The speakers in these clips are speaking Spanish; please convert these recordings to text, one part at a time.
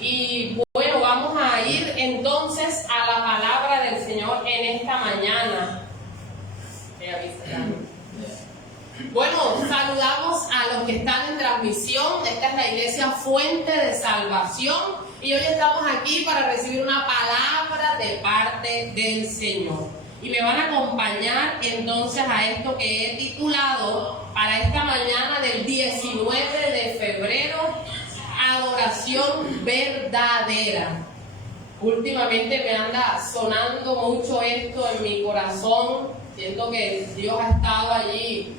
Y bueno, vamos a ir entonces a la palabra del Señor en esta mañana. Bueno, saludamos a los que están en transmisión. Esta es la iglesia Fuente de Salvación y hoy estamos aquí para recibir una palabra de parte del Señor. Y me van a acompañar entonces a esto que he titulado para esta mañana del 19 de febrero, adoración verdadera. Últimamente me anda sonando mucho esto en mi corazón. Siento que Dios ha estado allí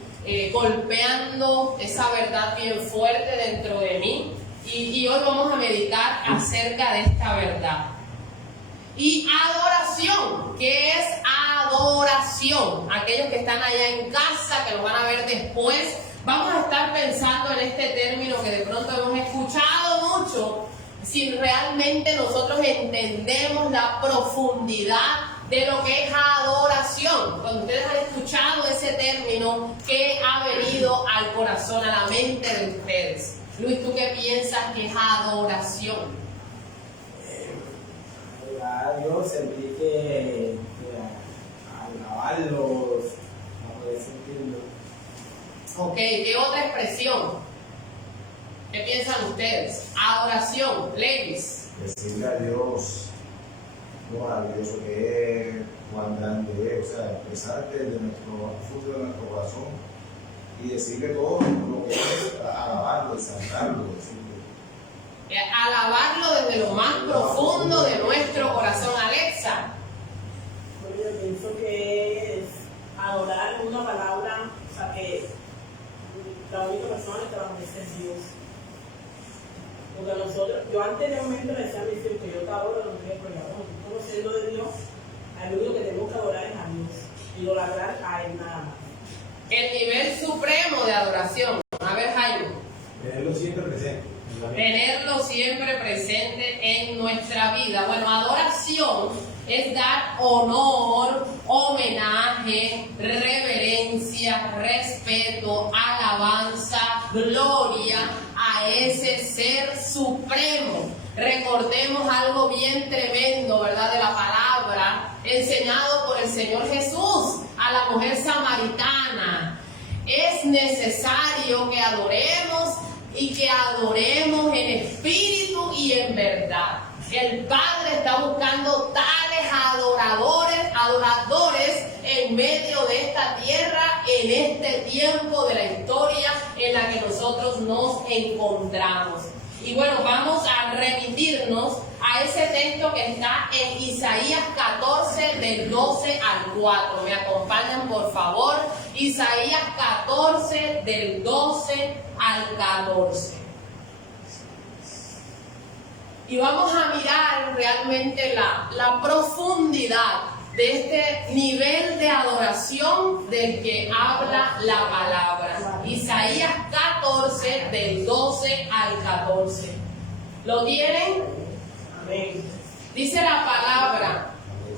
golpeando esa verdad bien fuerte dentro de mí. Y hoy vamos a meditar acerca de esta verdad. Y adoración, ¿qué es adoración? Aquellos que están allá en casa, que lo van a ver después, vamos a estar pensando en este término que de pronto hemos escuchado mucho, si realmente nosotros entendemos la profundidad de lo que es adoración. Cuando ustedes han escuchado ese término, ¿qué ha venido al corazón, a la mente de ustedes? Luis, ¿tú qué piensas que es adoración? A Dios, sentir que alabarlo, a poder sentirlo. Ok, ¿qué otra expresión? ¿Qué piensan ustedes? Adoración, ladies. Decirle a Dios lo maravilloso que es, cuán grande es, o sea, expresarte desde nuestro futuro de nuestro corazón y decirle todo lo que es, alabarlo, exaltarlo, decirle. Alabarlo desde lo más profundo de nuestro corazón. Alexa. Bueno, yo pienso que es adorar una palabra, o sea, que la única persona que la merece es Dios. Porque nosotros, yo anteriormente le decía a mis hijos que yo te adoro, no tengo problema. Conociendo de Dios, al único que tenemos que adorar es a Dios y idolatrar a Él nada más. El nivel supremo de adoración. A ver, Jaime. Tenerlo siempre presente. Tenerlo siempre presente en nuestra vida. Bueno, adoración es dar honor, homenaje, reverencia, respeto, alabanza, gloria a ese ser supremo. Recordemos algo bien tremendo, ¿verdad? De la palabra, enseñado por el Señor Jesús a la mujer samaritana. Es necesario que adoremos y que adoremos en espíritu y en verdad. El Padre está buscando tales adoradores en medio de esta tierra, en este tiempo de la historia en la que nosotros nos encontramos. Y bueno, vamos a remitirnos a ese texto que está en Isaías 14, del 12 al 4. ¿Me acompañan, por favor? Isaías 14, del 12 al 14. Y vamos a mirar realmente la profundidad de este nivel de adoración del que habla la palabra. Isaías 14, del 12 al 14. ¿Lo tienen? Amén. Dice la palabra: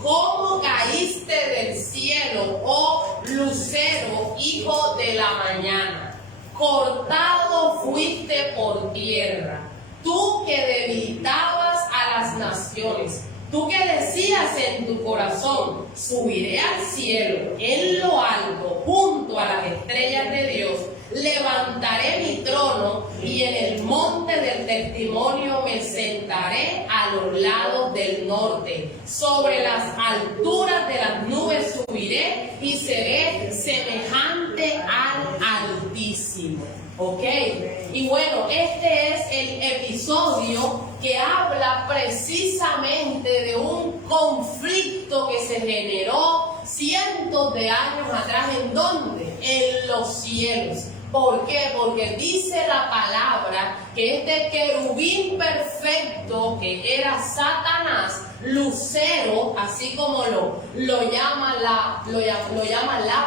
¿cómo caíste del cielo, oh lucero, hijo de la mañana? Cortado fuiste por tierra, tú que debilitabas a las naciones. Tú que decías en tu corazón: subiré al cielo, en lo alto, junto a las estrellas de Dios. Levantaré mi trono y en el monte del testimonio me sentaré a los lados del norte. Sobre las alturas de las nubes subiré y seré semejante al Altísimo. ¿Ok? Y bueno, este es el episodio que habla precisamente de un conflicto que se generó cientos de años atrás. ¿En dónde? En los cielos. ¿Por qué? Porque dice la palabra que este querubín perfecto, que era Satanás, lucero, así como lo llama la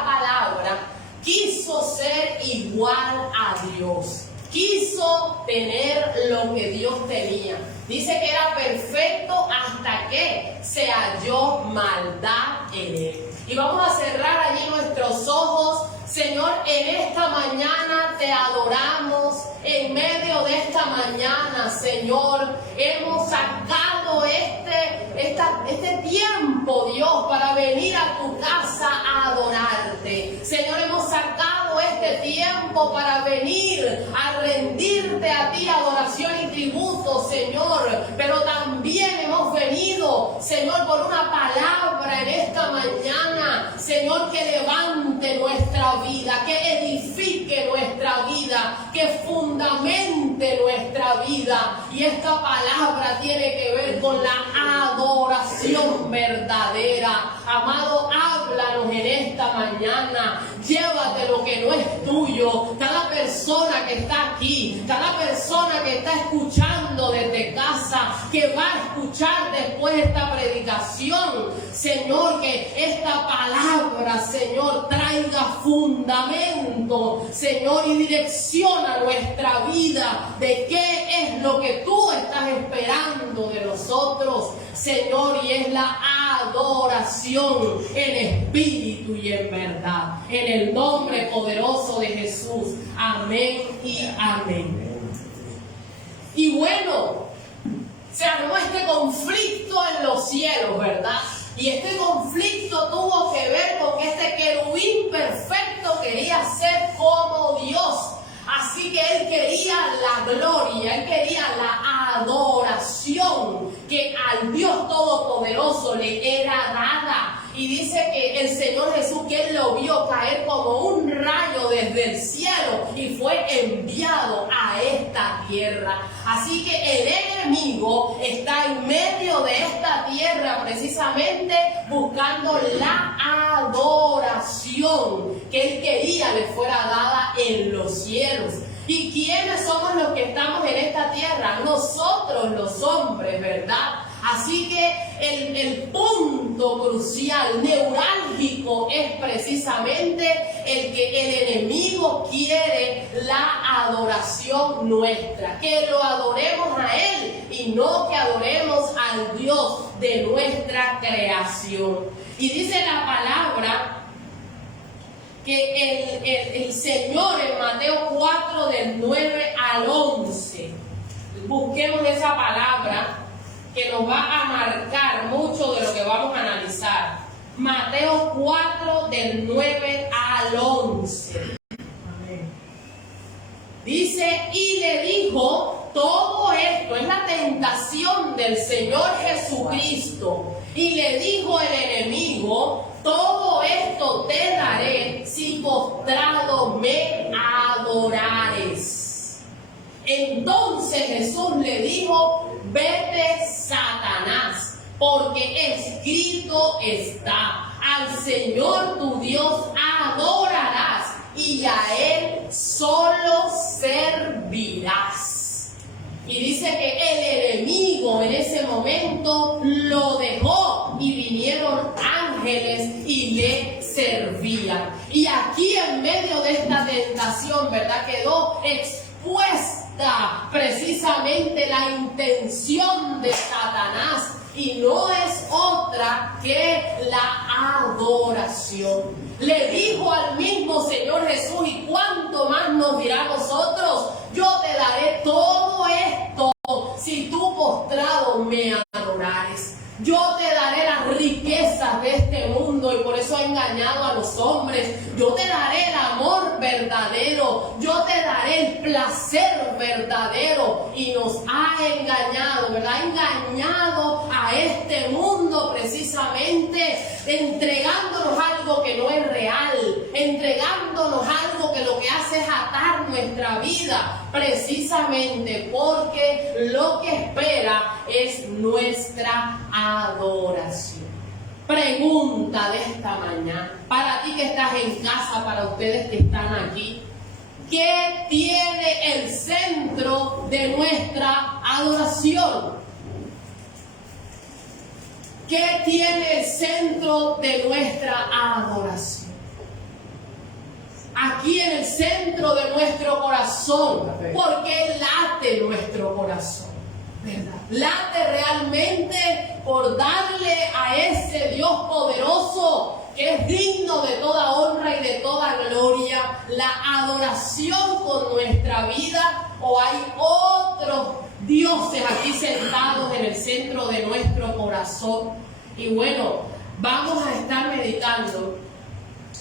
palabra, quiso ser igual a Dios. Quiso tener lo que Dios tenía. Dice que era perfecto hasta que se halló maldad en él. Y vamos a cerrar allí nuestros ojos Señor, en esta mañana te adoramos. En medio de esta mañana, Señor, hemos sacado este tiempo, Dios, para venir a tu casa a adorarte. Señor, hemos sacado este tiempo para venir a rendirte a ti adoración y tributo, Señor. Pero también hemos venido, Señor, por una palabra en esta mañana, Señor, que levante nuestra vida, que edifique nuestra vida, que fundamente nuestra vida. Y esta palabra tiene que ver con la adoración verdadera. Amado, háblanos en esta mañana. Llévate lo que no es tuyo. Cada persona que está aquí, cada persona que está escuchando desde casa, que va a escuchar después esta predicación, Señor, que esta palabra, Señor, traiga fundamento, Señor, y direcciona nuestra vida de qué es lo que tú estás esperando de nosotros, Señor, y es la adoración en espíritu y en verdad. En el nombre poderoso de Jesús. Amén y amén. Y bueno, se armó este conflicto en los cielos, ¿verdad? Y este conflicto tuvo que ver con que este querubín perfecto quería ser como Dios. Así que él quería la gloria, él quería la adoración que al Dios Todopoderoso le era dada. Y dice que el Señor Jesús, que él lo vio caer como un rayo desde el cielo y fue enviado a esta tierra. Así que el enemigo está en medio de esta tierra precisamente buscando la adoración que él quería le fuera dada en los cielos. ¿Y quiénes somos los que estamos en esta tierra? Nosotros los hombres, ¿verdad? Así que el punto crucial, neurálgico, es precisamente el que el enemigo quiere la adoración nuestra, que lo adoremos a Él y no que adoremos al Dios de nuestra creación. Y dice la palabra que el Señor en Mateo 4 del 9 al 11, busquemos esa palabra que nos va a marcar mucho de lo que vamos a analizar. Mateo 4 del 9 al 11. Amén. Dice, y le dijo, todo esto es la tentación del Señor Jesucristo. Y le dijo el enemigo, todo esto te daré si postrado me adorares. Entonces Jesús le dijo, vete, Satanás, porque escrito está, al Señor tu Dios adorarás y a Él solo servirás. Y dice que el enemigo en ese momento lo dejó y vinieron ángeles y le servían. Y aquí en medio de esta tentación, ¿verdad? Quedó expuesta precisamente la intención de Satanás, y no es otra que la adoración. Le dijo al mismo Señor Jesús, y cuánto más nos dirá a nosotros, yo te daré todo esto si tú postrado me adorares. Yo te daré las riquezas de este mundo, y por eso ha engañado a los hombres. Yo te daré el amor verdadero, yo te daré el placer verdadero, y nos ha engañado, ¿verdad? Ha engañado a este mundo precisamente entregándonos algo que no es real, entregándonos algo que lo que hace es atar nuestra vida, precisamente porque lo que espera es nuestra adoración. Pregunta de esta mañana, para ti que estás en casa, para ustedes que están aquí, ¿qué tiene el centro de nuestra adoración? ¿Qué tiene el centro de nuestra adoración? Aquí en el centro de nuestro corazón, porque late nuestro corazón, ¿verdad? Late realmente por darle a ese Dios poderoso que es digno de toda honra y de toda gloria, la adoración con nuestra vida, o hay otros dioses aquí sentados en el centro de nuestro corazón? Y bueno, vamos a estar meditando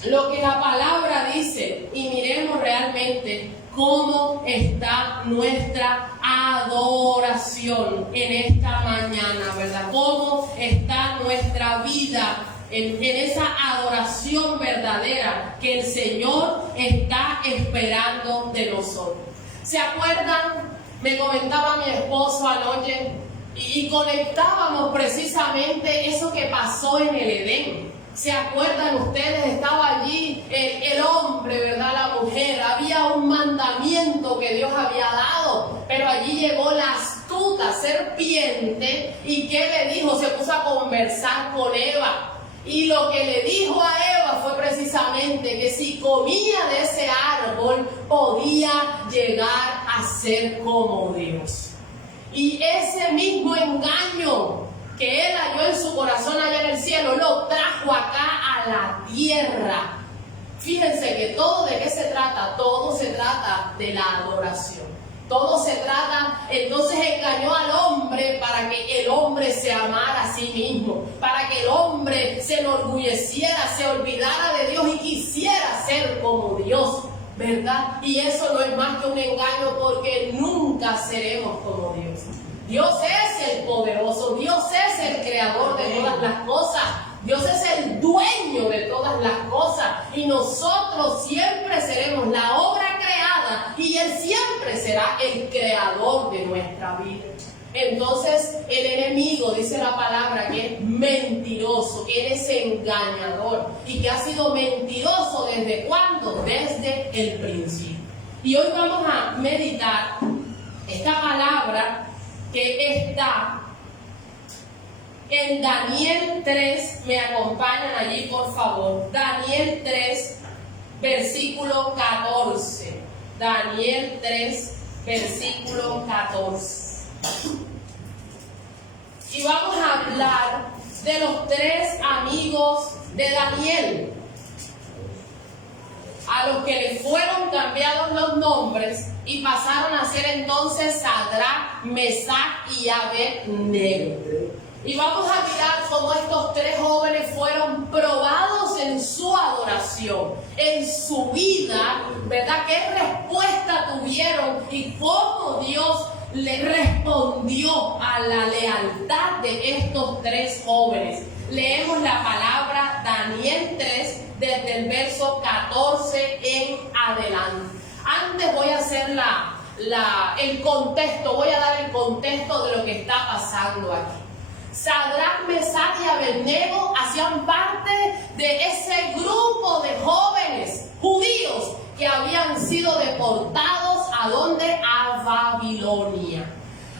lo que la palabra dice y miremos realmente cómo está nuestra adoración en esta mañana, ¿verdad? Cómo está nuestra vida en esa adoración verdadera que el Señor está esperando de nosotros. ¿Se acuerdan? Me comentaba mi esposo anoche y conectábamos precisamente eso que pasó en el Edén. ¿Se acuerdan ustedes? Estaba allí el hombre, ¿verdad? La mujer. Había un mandamiento que Dios había dado, pero allí llegó la astuta serpiente. ¿Y qué le dijo? Se puso a conversar con Eva. Y lo que le dijo a Eva fue precisamente que si comía de ese árbol podía llegar a ser como Dios. Y ese mismo engaño que él halló en su corazón allá en el cielo, lo trajo acá a la tierra. Fíjense que todo de qué se trata, todo se trata de la adoración. Todo se trata, entonces engañó al hombre para que el hombre se amara a sí mismo, para que el hombre se enorgulleciera, se olvidara de Dios y quisiera ser como Dios, ¿verdad? Y eso no es más que un engaño, porque nunca seremos como Dios. Dios es el poderoso, Dios es el creador de todas las cosas, Dios es el dueño de todas las cosas, y nosotros siempre seremos la obra creada y Él siempre será el creador de nuestra vida. Entonces el enemigo, dice la palabra, que es mentiroso, que Él es engañador y que ha sido mentiroso ¿desde cuándo? Desde el principio. Y hoy vamos a meditar esta palabra que está en Daniel 3, me acompañan allí por favor, Daniel 3, versículo 14, Daniel 3, versículo 14. Y vamos a hablar de los 3 amigos de Daniel, a los que le fueron cambiados los nombres y pasaron a ser entonces Sadrach, Mesach y Abednego. Y vamos a mirar cómo estos 3 jóvenes fueron probados en su adoración, en su vida, ¿verdad? ¿Qué respuesta tuvieron y cómo Dios le respondió a la lealtad de estos 3 jóvenes? Leemos la palabra Daniel 3 desde el verso 14 en adelante. Antes voy a hacer el contexto, voy a dar el contexto de lo que está pasando aquí. Sadrach, Mesach y Abednego hacían parte de ese grupo de jóvenes judíos que habían sido deportados ¿a dónde? A Babilonia.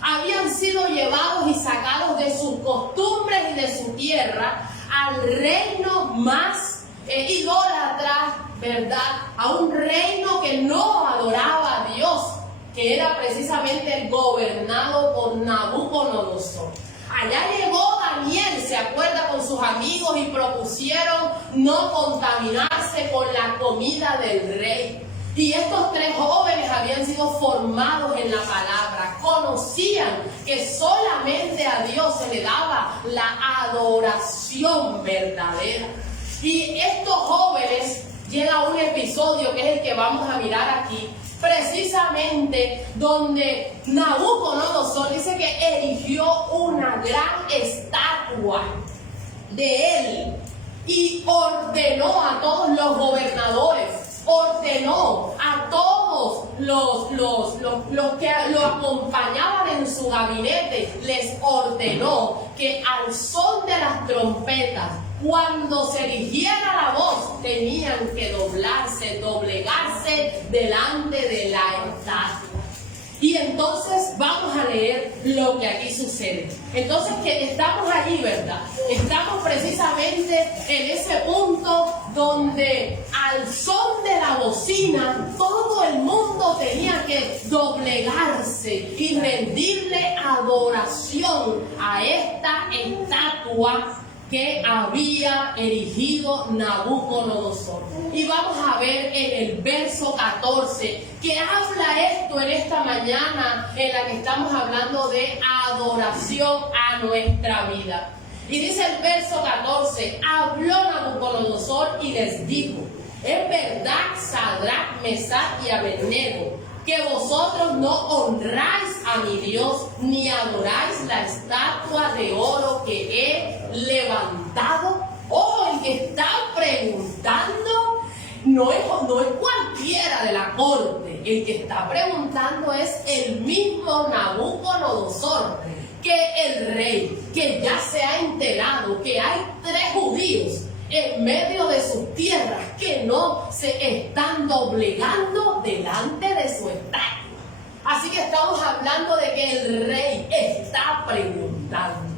Habían sido llevados y sacados de sus costumbres y de su tierra al reino más idólatra, ¿verdad? A un reino que no adoraba a Dios, que era precisamente el gobernado por Nabucodonosor. Allá llegó Daniel, se acuerda, con sus amigos y propusieron no contaminarse con la comida del rey. Y estos 3 jóvenes habían sido formados en la palabra, conocían que solamente a Dios se le daba la adoración verdadera. Y estos jóvenes, llega un episodio que es el que vamos a mirar aquí, precisamente donde Nabucodonosor dice que erigió una gran estatua de él y ordenó a todos los gobernadores, ordenó a todos los que lo acompañaban en su gabinete, les ordenó que al son de las trompetas, cuando se erigiera la voz, tenían que doblegarse delante de la estatua. Y entonces vamos a leer lo que aquí sucede. Entonces que estamos allí, ¿verdad? Estamos precisamente en ese punto donde al son de la bocina todo el mundo tenía que doblegarse y rendirle adoración a esta estatua que había erigido Nabucodonosor. Y vamos a ver en el verso 14 que habla esto en esta mañana en la que estamos hablando de adoración a nuestra vida. Y dice el verso 14, habló Nabucodonosor y les dijo, es verdad, Sadrach, Mesach y Abednego, que vosotros no honráis a mi Dios, ni adoráis la estatua de oro que he levantado. Ojo, el que está preguntando no es cualquiera de la corte. El que está preguntando es el mismo Nabucodonosor, que el rey, que ya se ha enterado que hay 3 judíos en medio de sus tierras que no se están doblegando delante de su estatua. Así que estamos hablando de que el rey está preguntando.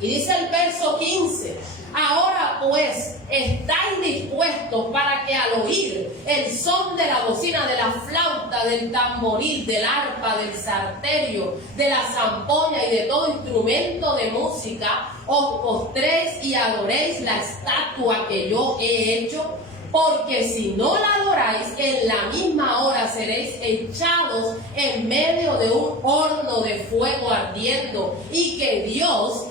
Y dice el verso 15, ahora pues, ¿estáis dispuestos para que al oír el son de la bocina, de la flauta, del tamboril, del arpa, del salterio, de la zampoña y de todo instrumento de música, os postréis y adoréis la estatua que yo he hecho? Porque si no la adoráis, en la misma hora seréis echados en medio de un horno de fuego ardiendo, y que Dios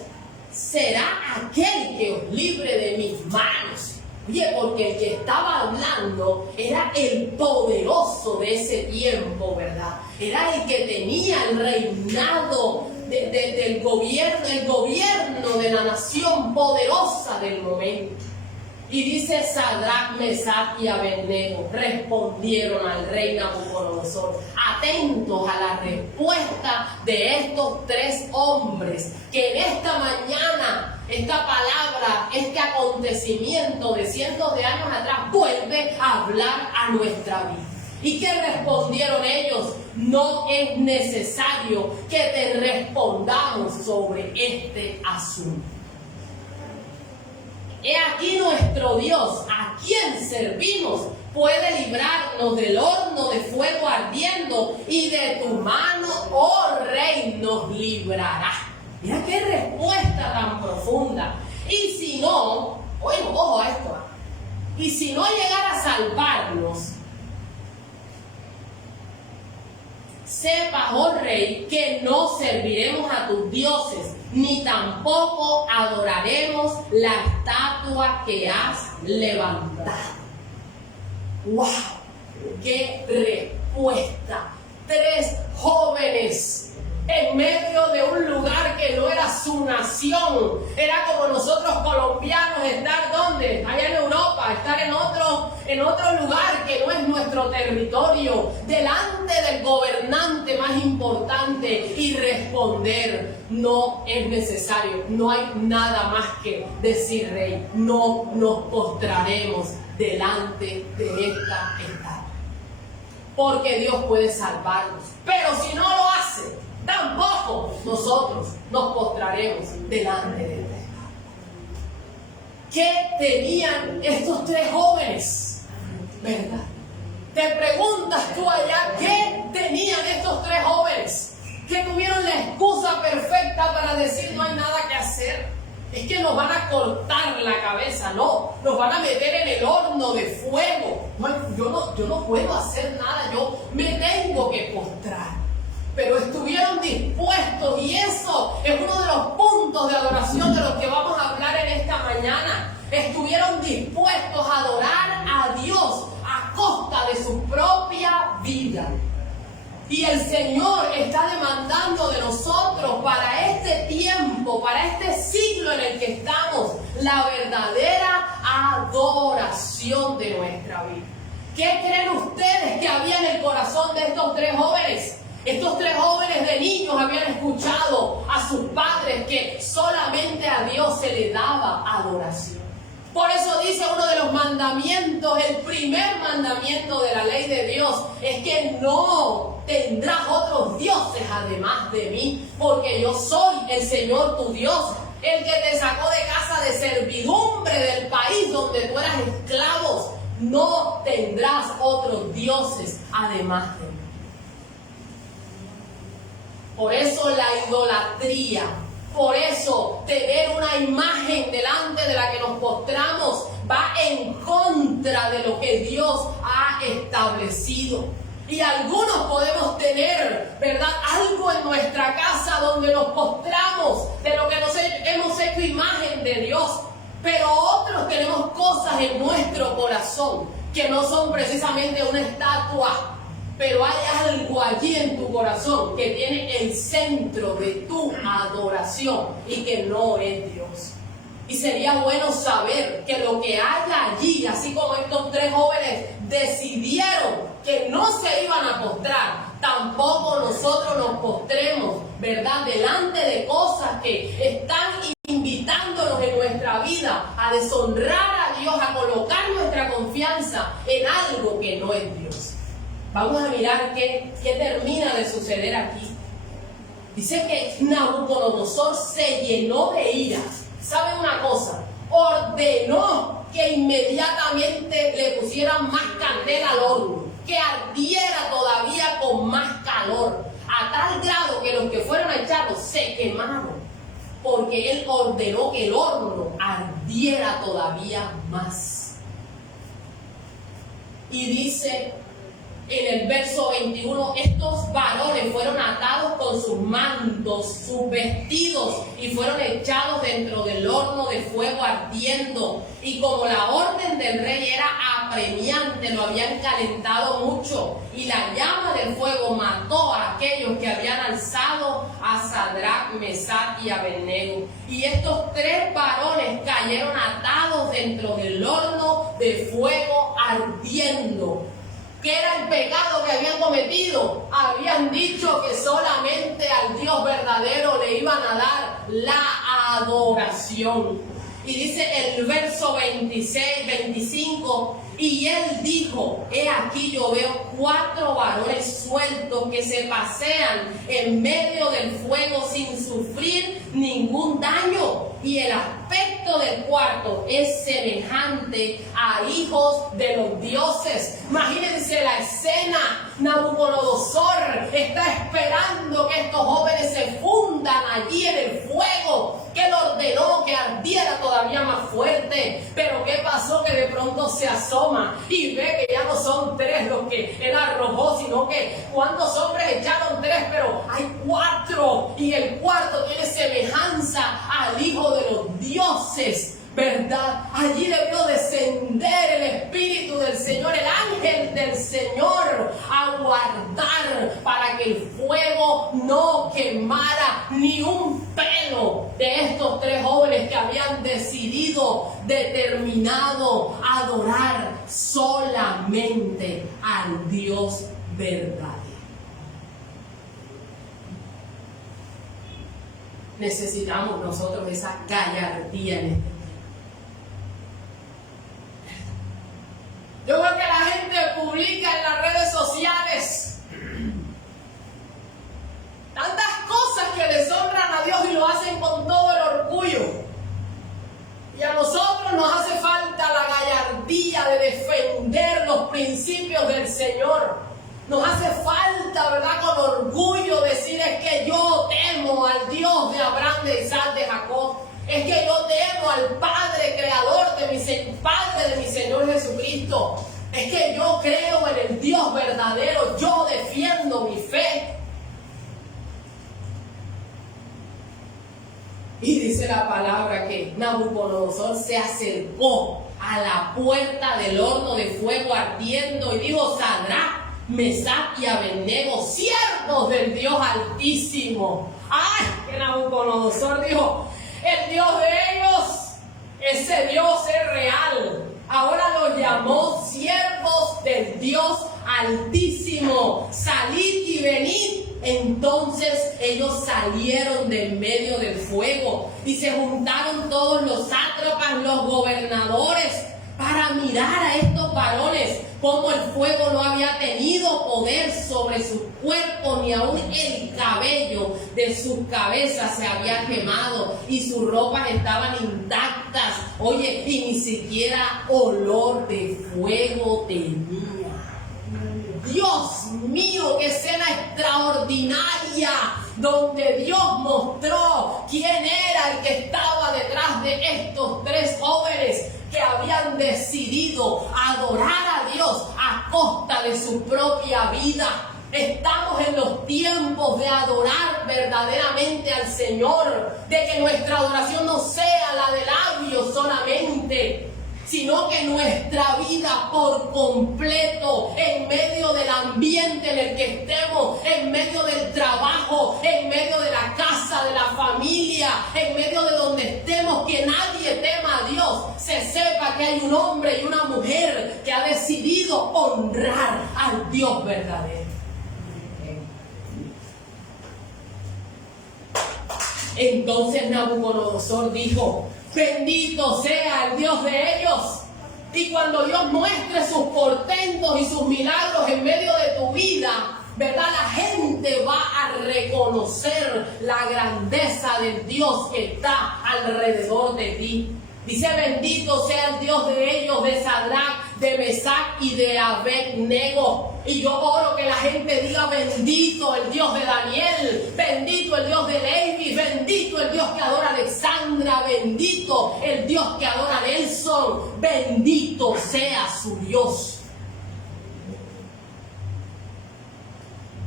será aquel que os libre de mis manos. Oye, porque el que estaba hablando era el poderoso de ese tiempo, ¿verdad? Era el que tenía el reinado del gobierno, el gobierno de la nación poderosa del momento. Y dice Sadrach, Mesach y Abednego respondieron al rey Nabucodonosor, atentos a la respuesta de estos 3 hombres, que en esta mañana, esta palabra, este acontecimiento de cientos de años atrás, vuelve a hablar a nuestra vida. ¿Y qué respondieron ellos? No es necesario que te respondamos sobre este asunto. He aquí nuestro Dios, a quien servimos, puede librarnos del horno de fuego ardiendo, y de tu mano, oh rey, nos librará. Mira qué respuesta tan profunda. Y si no, ojo a esto, y si no llegara a salvarnos, sepas, oh rey, que no serviremos a tus dioses, ni tampoco adoraremos la estatua que has levantado. ¡Wow! ¡Qué respuesta! 3 jóvenes en medio de un lugar que no era su nación. Era como nosotros colombianos estar ¿dónde? Allá en Europa, estar en otro lugar que no es nuestro territorio, delante del gobernante más importante, y responder: no es necesario, no hay nada más que decir, rey, no nos postraremos delante de esta estatua, porque Dios puede salvarnos. Pero si no lo hace, tampoco nosotros nos postraremos delante de esta estatua. ¿Qué tenían estos 3 jóvenes? ¿Verdad? Te preguntas tú allá, ¿qué tenían estos 3 jóvenes? Que tuvieron la excusa perfecta para decir: no hay nada que hacer, es que nos van a cortar la cabeza, no, nos van a meter en el horno de fuego. Yo no puedo hacer nada, yo me tengo que postrar. Pero estuvieron dispuestos, y eso es uno de los puntos de adoración de los que vamos a hablar en esta mañana. Estuvieron dispuestos a adorar a Dios a costa de su propia vida. Y el Señor está demandando de nosotros para este tiempo, para este siglo en el que estamos, la verdadera adoración de nuestra vida. ¿Qué creen ustedes que había en el corazón de estos 3 jóvenes? Estos 3 jóvenes de niños habían escuchado a sus padres que solamente a Dios se le daba adoración. Por eso dice uno de los mandamientos, el primer mandamiento de la ley de Dios, es que no tendrás otros dioses además de mí, porque yo soy el Señor tu Dios, el que te sacó de casa de servidumbre del país donde tú eras esclavos. No tendrás otros dioses además de mí. Por eso la idolatría Por eso, tener una imagen delante de la que nos postramos va en contra de lo que Dios ha establecido. Y algunos podemos tener, ¿verdad?, algo en nuestra casa donde nos postramos de lo que hemos hecho imagen de Dios. Pero otros tenemos cosas en nuestro corazón que no son precisamente una estatua. Pero hay algo allí en tu corazón que tiene el centro de tu adoración y que no es Dios. Y sería bueno saber que lo que hay allí, así como estos 3 jóvenes decidieron que no se iban a postrar, tampoco nosotros nos postremos, ¿verdad?, delante de cosas que están invitándonos en nuestra vida a deshonrar a Dios, a colocar nuestra confianza en algo que no es Dios. Vamos a mirar qué termina de suceder aquí. Dice que Nabucodonosor se llenó de ira. ¿Saben una cosa? Ordenó que inmediatamente le pusieran más candela al horno, que ardiera todavía con más calor, a tal grado que los que fueron a echarlo se quemaron, porque él ordenó que el horno ardiera todavía más. Y dice en el verso 21, estos varones fueron atados con sus mantos, sus vestidos, y fueron echados dentro del horno de fuego ardiendo. Y como la orden del rey era apremiante, lo habían calentado mucho, y la llama del fuego mató a aquellos que habían alzado a Sadrach, Mesach y Abednego. Y estos 3 varones cayeron atados dentro del horno de fuego ardiendo. ¿Qué era el pecado que habían cometido? Habían dicho que solamente al Dios verdadero le iban a dar la adoración. Y dice el verso 25, y él dijo, he aquí yo veo 4 varones sueltos que se pasean en medio del fuego sin sufrir ningún daño. Y el aspecto del cuarto es semejante a hijos de los dioses. Imagínense la escena. Nabucodonosor está esperando que estos jóvenes se fundan allí en el fuego, que él ordenó que ardiera todavía más fuerte. Pero ¿qué pasó? Que de pronto se asoma y ve que ya no son 3 los que él arrojó, sino que ¿cuántos hombres echaron 3? Pero hay 4, y el cuarto tiene semejanza al hijo de los dioses, ¿verdad? Allí debió descender el Espíritu del Señor, el ángel del Señor, a guardar para que el fuego no quemara ni un pelo de estos 3 jóvenes que habían decidido, determinado, adorar solamente al Dios verdadero. Necesitamos nosotros esa gallardía en este tiempo. Yo veo que la gente publica en las redes sociales tantas cosas que deshonran a Dios y lo hacen con todo el orgullo. Y a nosotros nos hace falta la gallardía de defender los principios del Señor. Nos hace falta, ¿verdad?, con orgullo decir, es que yo temo al Dios de Abraham, de Isaac, de Jacob. Es que yo temo al Padre creador Padre de mi Señor Jesucristo. Es que yo creo en el Dios verdadero. Yo defiendo mi fe. Y dice la palabra que Nabucodonosor se acercó a la puerta del horno de fuego ardiendo y dijo, Sadrach, Mesach y Abednego, siervos del Dios Altísimo. ¡Ay! Que Nabucodonosor dijo, el Dios de ellos, ese Dios es real. Ahora los llamó siervos del Dios Altísimo. Salid y venid. Entonces ellos salieron de en medio del fuego y se juntaron todos los sátrapas, los gobernadores, para mirar a estos varones, como el fuego no había tenido poder sobre sus cuerpos, ni aún el cabello de sus cabezas se había quemado, y sus ropas estaban intactas. Oye, y ni siquiera olor de fuego tenía. Dios mío, qué escena extraordinaria. donde Dios mostró quién era el que estaba detrás de estos 3 jóvenes que habían decidido adorar a Dios a costa de su propia vida. Estamos en los tiempos de adorar verdaderamente al Señor, de que nuestra adoración no sea la de labios solamente, sino que nuestra vida por completo, en medio del ambiente en el que estemos, en medio del trabajo, en medio de la casa, de la familia, en medio de donde estemos, que nadie tema a Dios, se sepa que hay un hombre y una mujer que ha decidido honrar al Dios verdadero. Entonces Nabucodonosor dijo: bendito sea el Dios de ellos. Y cuando Dios muestre sus portentos y sus milagros en medio de tu vida, ¿verdad? La gente va a reconocer la grandeza del Dios que está alrededor de ti. Dice: bendito sea el Dios de ellos, de Sadrach, de Mesach y de Abednego. Y yo oro que la gente diga: bendito el Dios de Daniel, bendito el Dios de Levi, bendito el Dios que adora a Alexandra, bendito el Dios que adora a Nelson, bendito sea su Dios,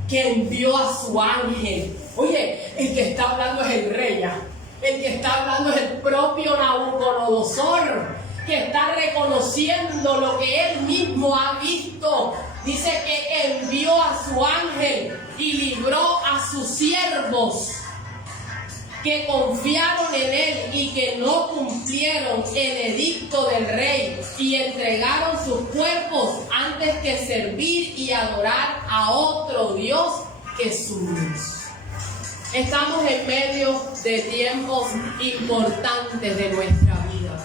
que envió a su ángel. Oye, el que está hablando es el rey ya. El que está hablando es el propio Nabucodonosor, que está reconociendo lo que él mismo ha visto. Dice que envió a su ángel y libró a sus siervos que confiaron en él y que no cumplieron el edicto del rey y entregaron sus cuerpos antes que servir y adorar a otro Dios que su Dios. Estamos en medio de tiempos importantes de nuestra vida,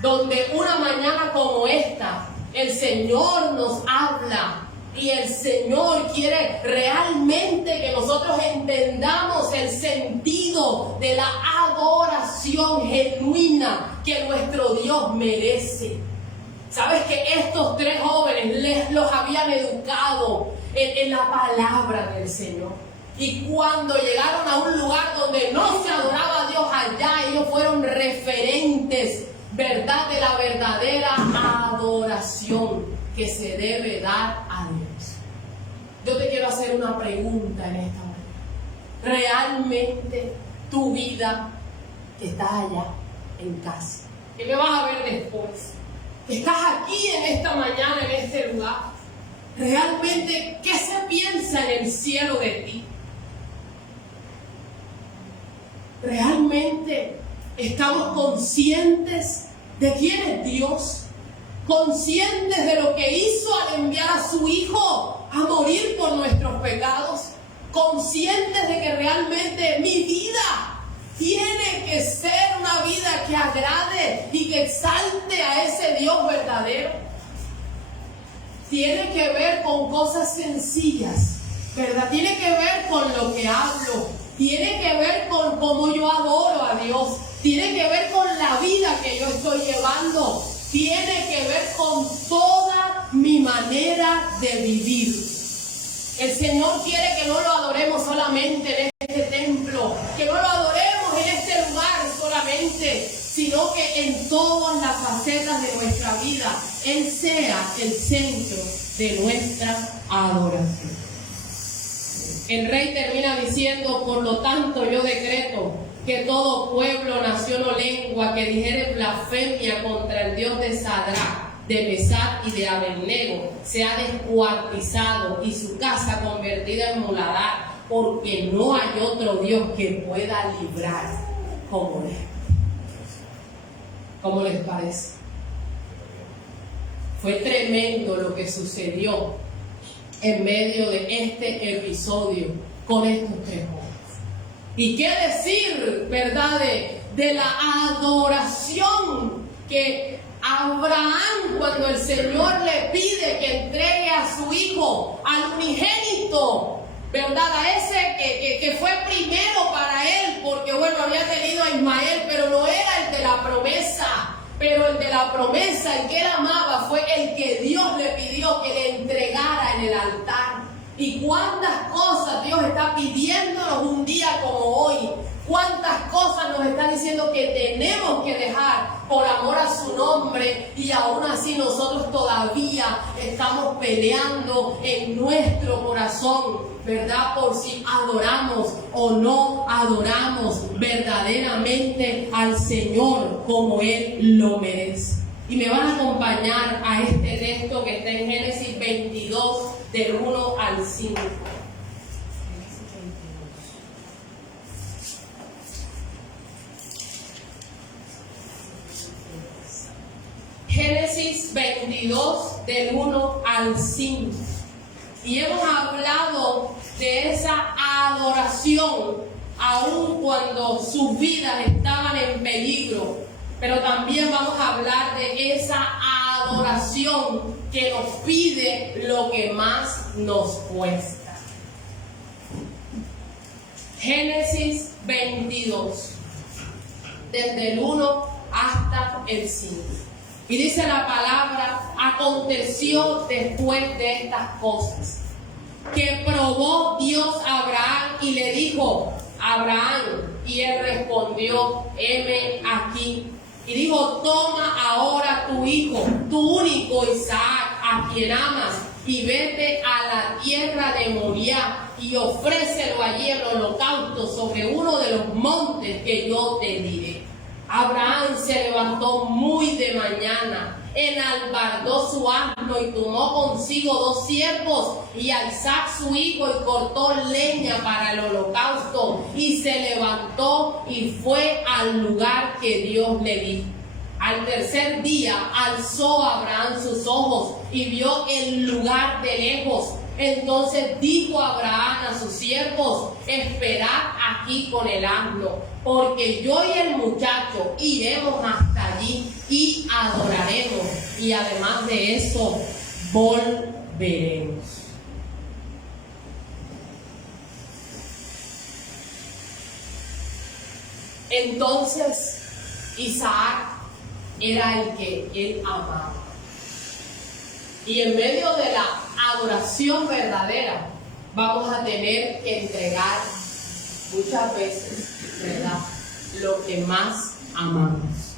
donde una mañana como esta, el Señor nos habla y el Señor quiere realmente que nosotros entendamos el sentido de la adoración genuina que nuestro Dios merece. ¿Sabes que estos 3 jóvenes los habían educado en la palabra del Señor? Y cuando llegaron a un lugar donde no se adoraba a Dios allá, ellos fueron referentes, ¿verdad?, de la verdadera adoración que se debe dar a Dios. Yo te quiero hacer una pregunta en esta mañana. ¿Realmente tu vida que estás allá en casa, que me vas a ver después, que estás aquí en esta mañana, en este lugar, realmente qué se piensa en el cielo de ti? ¿Realmente estamos conscientes de quién es Dios? ¿Conscientes de lo que hizo al enviar a su Hijo a morir por nuestros pecados? ¿Conscientes de que realmente mi vida tiene que ser una vida que agrade y que exalte a ese Dios verdadero? Tiene que ver con cosas sencillas, ¿verdad? Tiene que ver con lo que hablo. Tiene que ver con cómo yo adoro a Dios. Tiene que ver con la vida que yo estoy llevando. Tiene que ver con toda mi manera de vivir. El Señor quiere que no lo adoremos solamente en este templo, que no lo adoremos en este lugar solamente, sino que en todas las facetas de nuestra vida Él sea el centro de nuestra adoración. El rey termina diciendo: por lo tanto yo decreto que todo pueblo, nación o lengua que dijere blasfemia contra el Dios de Sadrach, de Mesach y de Abednego sea descuartizado y su casa convertida en muladar, porque no hay otro Dios que pueda librar como Él. ¿Cómo les parece? Fue tremendo lo que sucedió en medio de este episodio con estos 3 jóvenes. ¿Y qué decir, verdad, de la adoración que Abraham, cuando el Señor le pide que entregue a su hijo, al unigénito, verdad, a ese que fue primero para él, porque bueno, había tenido a Ismael, pero no era el de la promesa? Pero el de la promesa, el que él amaba, fue el que Dios le pidió que le entregara en el altar. Y cuántas cosas Dios está pidiéndonos un día como hoy. Cuántas cosas nos está diciendo que tenemos que dejar por amor a su nombre, y aún así nosotros todavía estamos peleando en nuestro corazón, ¿verdad? Por si adoramos o no adoramos verdaderamente al Señor como Él lo merece. Y me van a acompañar a este texto que está en Génesis 22, del 1 al 5. Génesis 22, del 1 al 5. Y hemos hablado de esa adoración, aun cuando sus vidas estaban en peligro. Pero también vamos a hablar de esa adoración que nos pide lo que más nos cuesta. Génesis 22, desde el 1 hasta el 5. Y dice la palabra: aconteció después de estas cosas, que probó Dios a Abraham y le dijo: Abraham. Y él respondió: heme aquí. Y dijo: toma ahora tu hijo, tu único Isaac, a quien amas, y vete a la tierra de Moriah, y ofrécelo allí en holocausto sobre uno de los montes que yo te diré. Abraham se levantó muy de mañana, enalbardó su asno y tomó consigo 2 siervos y a Isaac su hijo, y cortó leña para el holocausto, y se levantó y fue al lugar que Dios le dijo. Al tercer día alzó Abraham sus ojos y vio el lugar de lejos. Entonces dijo Abraham a sus siervos: esperad aquí con el asno, porque yo y el muchacho iremos hasta allí y adoraremos, y además de eso volveremos. Entonces Isaac era el que él amaba. Y en medio de la adoración verdadera vamos a tener que entregar muchas veces, ¿verdad?, lo que más amamos.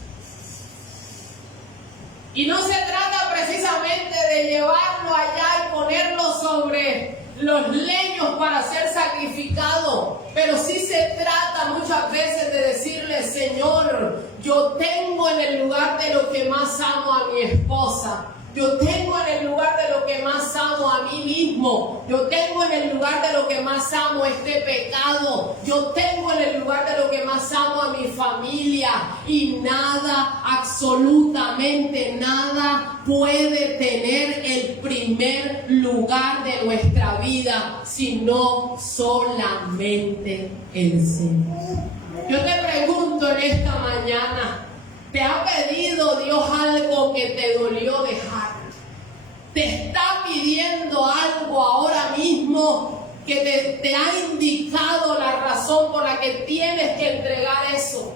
Y no se trata precisamente de llevarlo allá y ponerlo sobre los leños para ser sacrificado, pero sí se trata muchas veces de decirle: Señor, yo tengo en el lugar de lo que más amo a mi esposa. Yo tengo en el lugar de lo que más amo a mí mismo. Yo tengo en el lugar de lo que más amo este pecado. Yo tengo en el lugar de lo que más amo a mi familia. Y nada, absolutamente nada, puede tener el primer lugar de nuestra vida, sino solamente el Señor. Yo te pregunto en esta mañana: ¿te ha pedido Dios algo que te dolió dejar? ¿Te está pidiendo algo ahora mismo que te ha indicado la razón por la que tienes que entregar eso?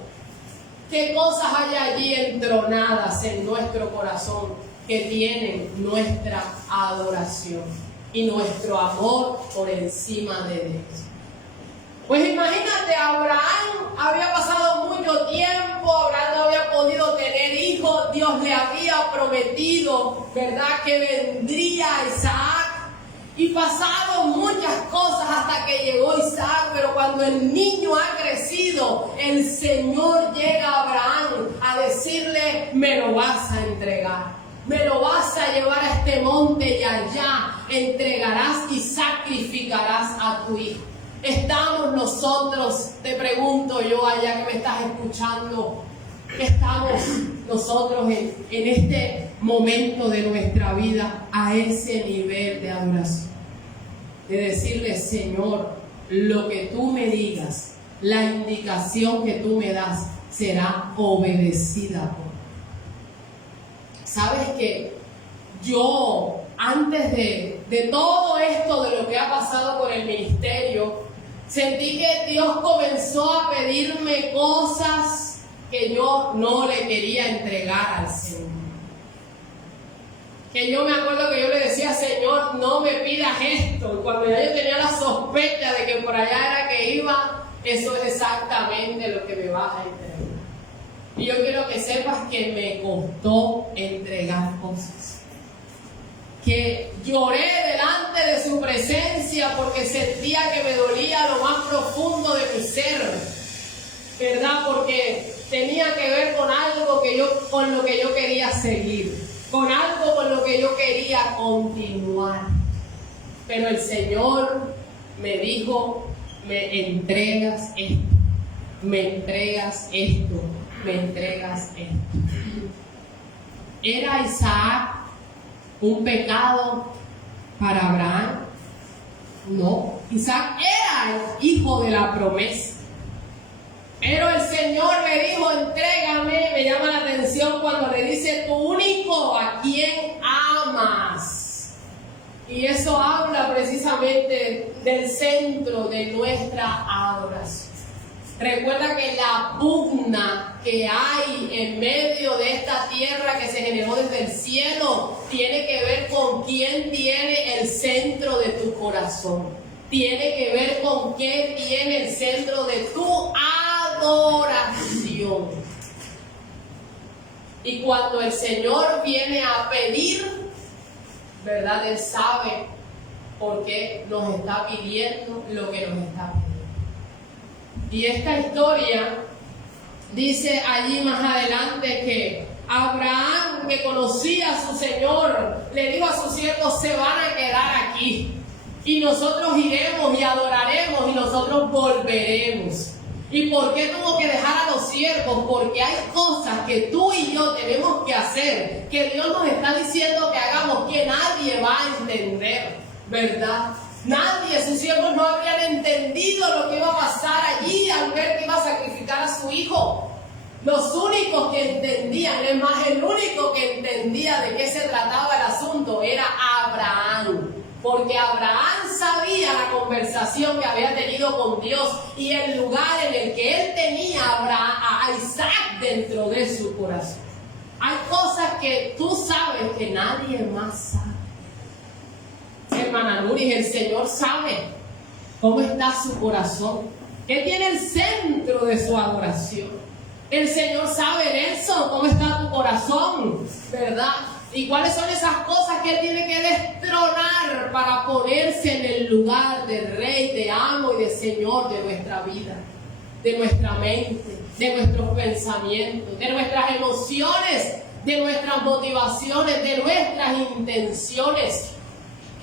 ¿Qué cosas hay allí entronadas en nuestro corazón que tienen nuestra adoración y nuestro amor por encima de Dios? Pues imagínate, Abraham había pasado mucho tiempo, Abraham no había podido tener hijos, Dios le había prometido, ¿verdad?, que vendría Isaac, y pasaron muchas cosas hasta que llegó Isaac. Pero cuando el niño ha crecido, el Señor llega a Abraham a decirle: me lo vas a entregar, me lo vas a llevar a este monte y allá entregarás y sacrificarás a tu hijo. Estamos nosotros, te pregunto yo allá que me estás escuchando, estamos nosotros en este momento de nuestra vida a ese nivel de adoración, de decirle: Señor, lo que tú me digas, la indicación que tú me das será obedecida por ti. Sabes que yo, antes de todo esto, de lo que ha pasado con el ministerio, sentí que Dios comenzó a pedirme cosas que yo no le quería entregar al Señor. que yo me acuerdo que yo le decía, Señor, no me pidas esto. Y cuando ya yo tenía la sospecha de que por allá era que iba, eso es exactamente lo que me vas a entregar. Y yo quiero que sepas que me costó entregar cosas. Que lloré delante de su presencia porque sentía que me dolía lo más profundo de mi ser, ¿verdad? Porque tenía que ver con algo con lo que yo quería seguir, con algo con lo que yo quería continuar. Pero el Señor me dijo, me entregas esto, me entregas esto, me entregas esto. ¿Era Isaac un pecado para Abraham? No, Isaac era el hijo de la promesa. Pero el Señor le dijo, entrégame. Me llama la atención cuando le dice, tu único a quien amas. Y eso habla precisamente del centro de nuestra adoración. Recuerda que la pugna que hay en medio de esta tierra que se generó desde el cielo tiene que ver con quién tiene el centro de tu corazón. Tiene que ver con quién tiene el centro de tu adoración. Y cuando el Señor viene a pedir, ¿verdad? Él sabe por qué nos está pidiendo lo que nos está pidiendo. Y esta historia dice allí más adelante que Abraham, que conocía a su Señor, le dijo a sus siervos, se van a quedar aquí. Y nosotros iremos y adoraremos y nosotros volveremos. ¿Y por qué tuvo que dejar a los siervos? Porque hay cosas que tú y yo tenemos que hacer, que Dios nos está diciendo que hagamos, que nadie va a entender, ¿verdad? Nadie, sus siervos no habrían entendido lo que iba a pasar allí al ver que iba a sacrificar a su hijo. Los únicos que entendían, es más, el único que entendía de qué se trataba el asunto era Abraham. Porque Abraham sabía la conversación que había tenido con Dios y el lugar en el que él tenía a Isaac dentro de su corazón. Hay cosas que tú sabes que nadie más sabe. Hermana Nuris, el Señor sabe cómo está su corazón. Él tiene el centro de su adoración. El Señor sabe, Nelson, cómo está tu corazón, ¿verdad? Y cuáles son esas cosas que Él tiene que destronar para ponerse en el lugar de Rey, de Amo y de Señor de nuestra vida, de nuestra mente, de nuestros pensamientos, de nuestras emociones, de nuestras motivaciones, de nuestras intenciones.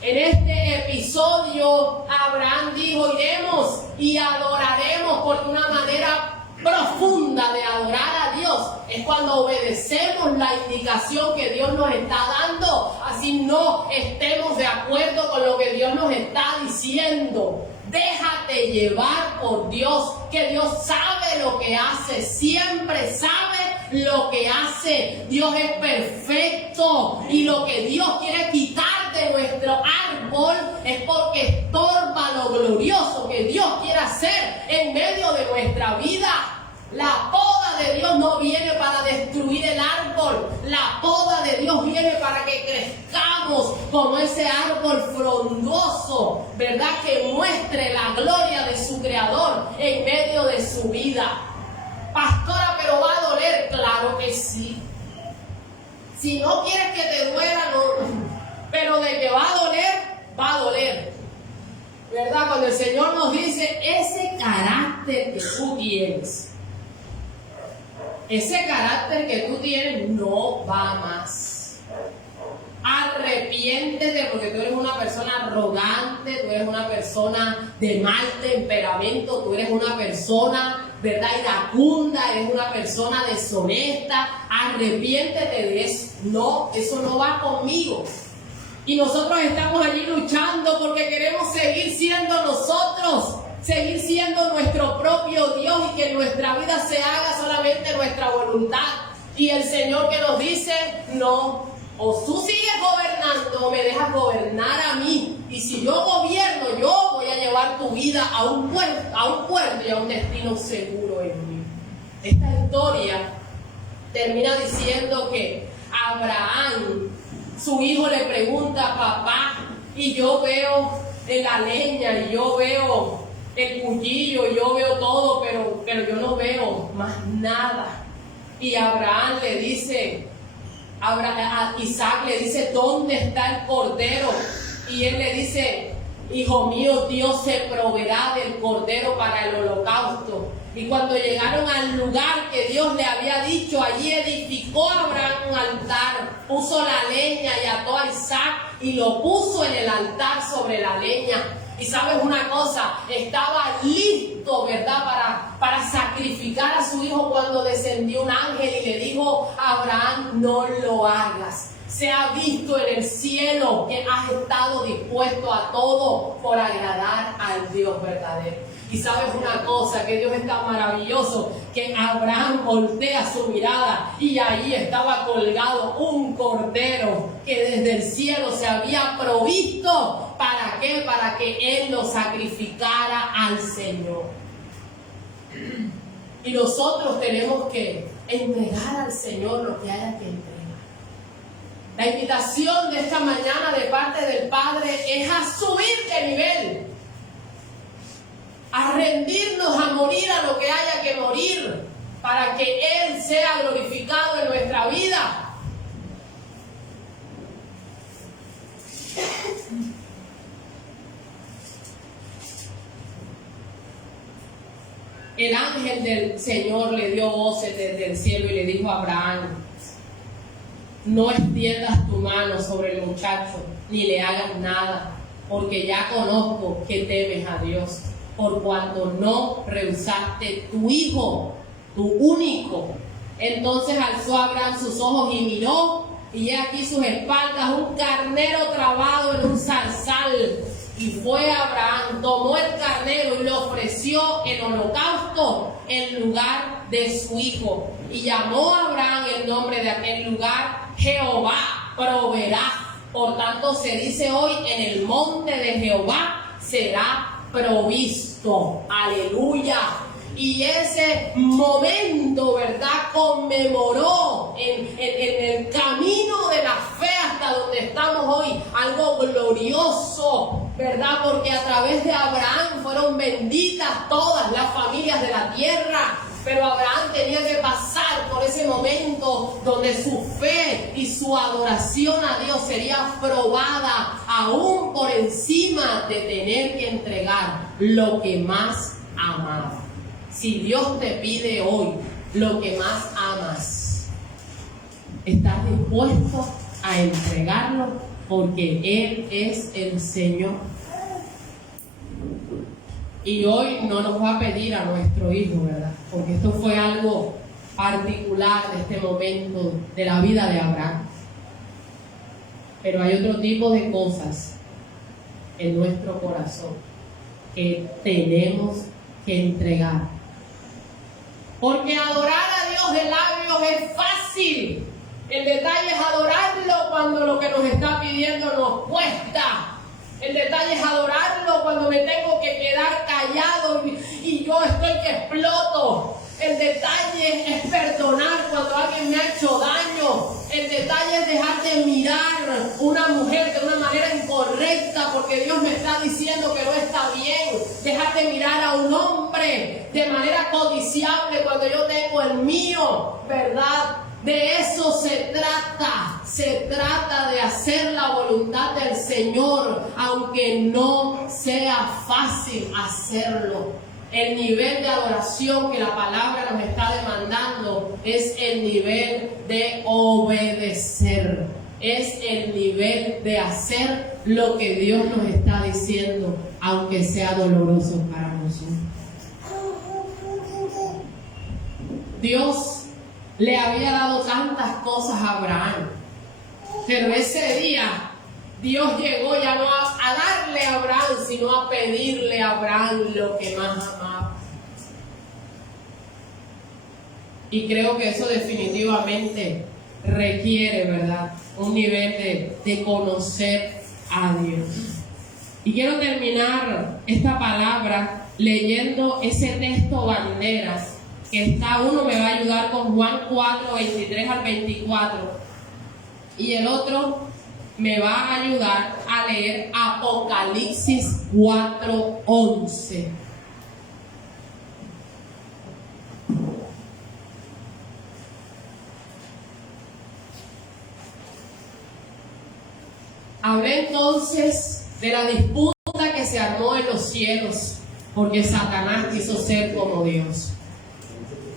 En este episodio, Abraham dijo, iremos y adoraremos, porque una manera profunda de adorar a Dios es cuando obedecemos la indicación que Dios nos está dando, así no estemos de acuerdo con lo que Dios nos está diciendo. Déjate llevar por Dios, que Dios sabe lo que hace, siempre sabe lo que hace. Dios es perfecto y lo que Dios quiere quitar de nuestro árbol es porque estorba lo glorioso que Dios quiere hacer en medio de nuestra vida. La poda de Dios no viene para destruir el árbol. La poda de Dios viene para que crezcamos como ese árbol frondoso, ¿verdad? Que muestre la gloria de su Creador en medio de su vida. Pastora, pero va a doler. Claro que sí. Si no quieres que te duela, no. Pero de que va a doler. ¿Verdad? Cuando el Señor nos dice, ese carácter que tú tienes, ese carácter que tú tienes no va más. Arrepiéntete, porque tú eres una persona arrogante, tú eres una persona de mal temperamento, tú eres una persona, ¿verdad?, iracunda, eres una persona deshonesta. Arrepiéntete de eso. No, eso no va conmigo. Y nosotros estamos allí luchando porque queremos seguir siendo nosotros, seguir siendo nuestro propio Dios y que en nuestra vida se haga solamente nuestra voluntad. Y el Señor que nos dice, no, o tú sigues gobernando o me dejas gobernar a mí. Y si yo gobierno, yo voy a llevar tu vida a un puerto y a un destino seguro en mí. Esta historia termina diciendo que Abraham su hijo le pregunta, papá, y yo veo la leña, y yo veo el cuchillo, y yo veo todo, pero yo no veo más nada. Y Abraham le dice, a Isaac le dice, ¿dónde está el cordero? Y él le dice, hijo mío, Dios se proveerá del cordero para el holocausto. Y cuando llegaron al lugar que Dios le había dicho, allí edificó Abraham un altar, puso la leña y ató a Isaac y lo puso en el altar sobre la leña. Y sabes una cosa, estaba listo, ¿verdad?, para sacrificar a su hijo cuando descendió un ángel y le dijo, Abraham, no lo hagas. Se ha visto en el cielo que has estado dispuesto a todo por agradar al Dios verdadero. Y sabes una cosa, que Dios es tan maravilloso, que Abraham voltea su mirada y ahí estaba colgado un cordero que desde el cielo se había provisto. ¿Para qué? Para que él lo sacrificara al Señor. Y nosotros tenemos que entregar al Señor lo que haya que entregar. La invitación de esta mañana de parte del Padre es a subir de nivel, a rendirnos, a morir a lo que haya que morir, para que Él sea glorificado en nuestra vida. El ángel del Señor le dio voces desde el cielo y le dijo a Abraham, no extiendas tu mano sobre el muchacho, ni le hagas nada, porque ya conozco que temes a Dios, por cuanto no rehusaste tu hijo, tu único. Entonces alzó Abraham sus ojos y miró, y he aquí sus espaldas un carnero trabado en un zarzal. Y fue Abraham, tomó el carnero y lo ofreció en holocausto en lugar de su hijo. Y llamó a Abraham el nombre de aquel lugar, Jehová proveerá. Por tanto se dice hoy, en el monte de Jehová será provisto. Aleluya. Y ese momento, ¿verdad?, conmemoró en el camino de la fe hasta donde estamos hoy, algo glorioso, ¿verdad? Porque a través de Abraham fueron benditas todas las familias de la tierra. Pero Abraham tenía que pasar por ese momento donde su fe y su adoración a Dios sería probada aún por encima de tener que entregar lo que más amaba. Si Dios te pide hoy lo que más amas, ¿estás dispuesto a entregarlo? Porque Él es el Señor. Y hoy no nos va a pedir a nuestro hijo, ¿verdad? Porque esto fue algo particular de este momento de la vida de Abraham. Pero hay otro tipo de cosas en nuestro corazón que tenemos que entregar. Porque adorar a Dios de labios es fácil. El detalle es adorarlo cuando lo que nos está pidiendo nos cuesta. El detalle es adorarlo cuando me tengo que quedar callado y yo estoy que exploto. El detalle es perdonar cuando alguien me ha hecho daño. El detalle es dejar de mirar a una mujer de una manera incorrecta porque Dios me está diciendo que no está bien. Dejar de mirar a un hombre de manera codiciable cuando yo tengo el mío, ¿verdad? De eso se trata. Se trata de hacer la voluntad del Señor, aunque no sea fácil hacerlo. El nivel de adoración que la palabra nos está demandando es el nivel de obedecer. Es el nivel de hacer lo que Dios nos está diciendo, aunque sea doloroso para nosotros. Dios le había dado tantas cosas a Abraham, pero ese día Dios llegó ya no a darle a Abraham, sino a pedirle a Abraham lo que más amaba. Y creo que eso definitivamente requiere, ¿verdad?, un nivel de conocer a Dios. Y quiero terminar esta palabra leyendo ese texto banderas que está, uno me va a ayudar con Juan 4, 23 al 24 y el otro me va a ayudar a leer Apocalipsis 4:11. Hablé entonces de la disputa que se armó en los cielos, porque Satanás quiso ser como Dios.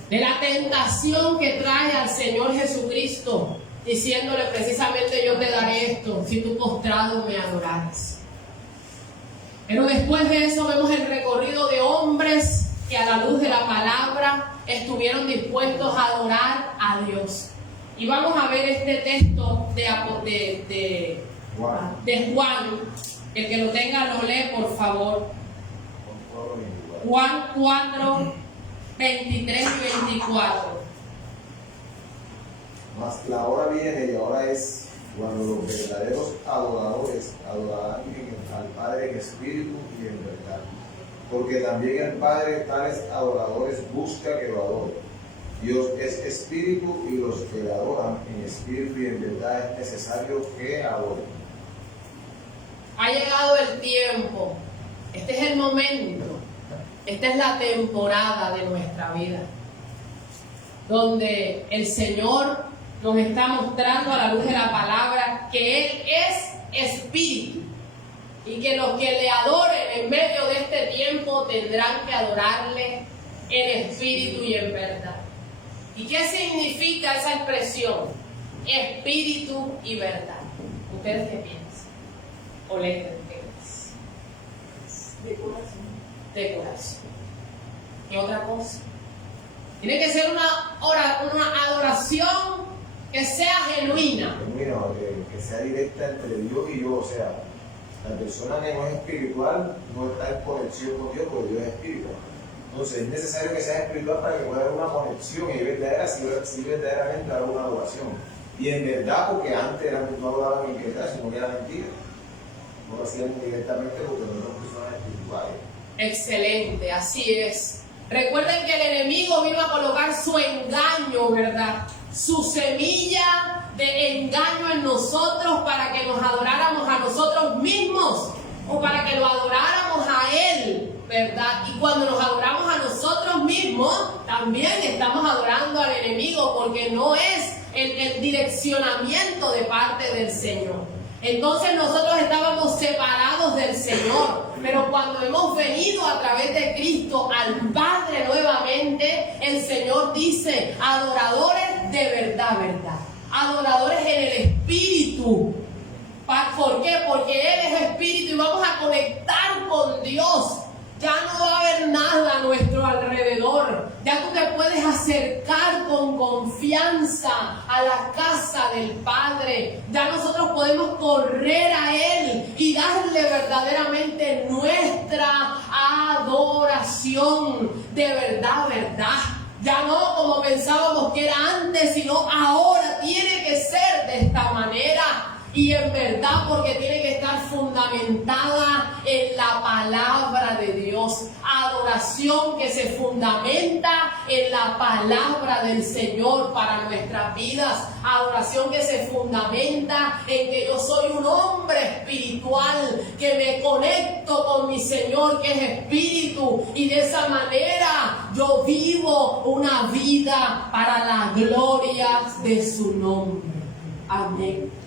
De la tentación que trae al Señor Jesucristo, diciéndole precisamente: yo te daré esto si tú postrado me adorares. Pero después de eso vemos el recorrido de hombres que a la luz de la palabra estuvieron dispuestos a adorar a Dios. Y vamos a ver este texto de Juan. El que lo tenga lo lee, por favor. Juan 4, 23 y 24. Mas la hora viene y ahora es cuando los verdaderos adoradores adorarán al Padre en espíritu y en verdad. Porque también el Padre tales adoradores busca que lo adoren. Dios es espíritu y los que le adoran en espíritu y en verdad es necesario que adoren. Ha llegado el tiempo, este es el momento, esta es la temporada de nuestra vida, donde el Señor nos está mostrando a la luz de la palabra que Él es espíritu y que los que le adoren en medio de este tiempo tendrán que adorarle en espíritu y en verdad. ¿Y qué significa esa expresión? Espíritu y verdad. ¿Ustedes qué piensan? ¿O les entiendes? De corazón. De corazón. ¿Qué otra cosa? Tiene que ser una adoración que sea genuina. Que sea directa entre Dios y yo. O sea, la persona que no es espiritual no está en conexión con Dios, porque Dios es espíritu. Entonces es necesario que sea espiritual para que pueda haber una conexión y verdadera, si verdaderamente haga una adoración. Y en verdad, porque antes no adoraban en verdad, sino que era mentira. No lo hacían directamente porque no eran personas espirituales. Excelente, así es. Recuerden que el enemigo vino a colocar su engaño, ¿verdad? Su semilla de engaño en nosotros para que nos adoráramos a nosotros mismos o para que lo adoráramos a Él, ¿verdad? Y cuando nos adoramos a nosotros mismos, también estamos adorando al enemigo porque no es el direccionamiento de parte del Señor. Entonces nosotros estábamos separados del Señor, pero cuando hemos venido a través de Cristo al Padre nuevamente, el Señor dice: adoradores de verdad, adoradores en el Espíritu. ¿Por qué? Porque Él es Espíritu y vamos a conectar con Dios. Ya no va a haber nada a nuestro alrededor. Ya tú te puedes acercar con confianza a la casa del Padre. Ya nosotros podemos correr a Él y darle verdaderamente nuestra adoración. De verdad. Ya no como pensábamos que era antes, sino ahora tiene que ser de esta manera. Y en verdad, porque tiene que estar fundamentada en la palabra de Dios. Adoración que se fundamenta en la palabra del Señor para nuestras vidas. Adoración que se fundamenta en que yo soy un hombre espiritual, que me conecto con mi Señor que es espíritu. Y de esa manera yo vivo una vida para la gloria de su nombre. Amén.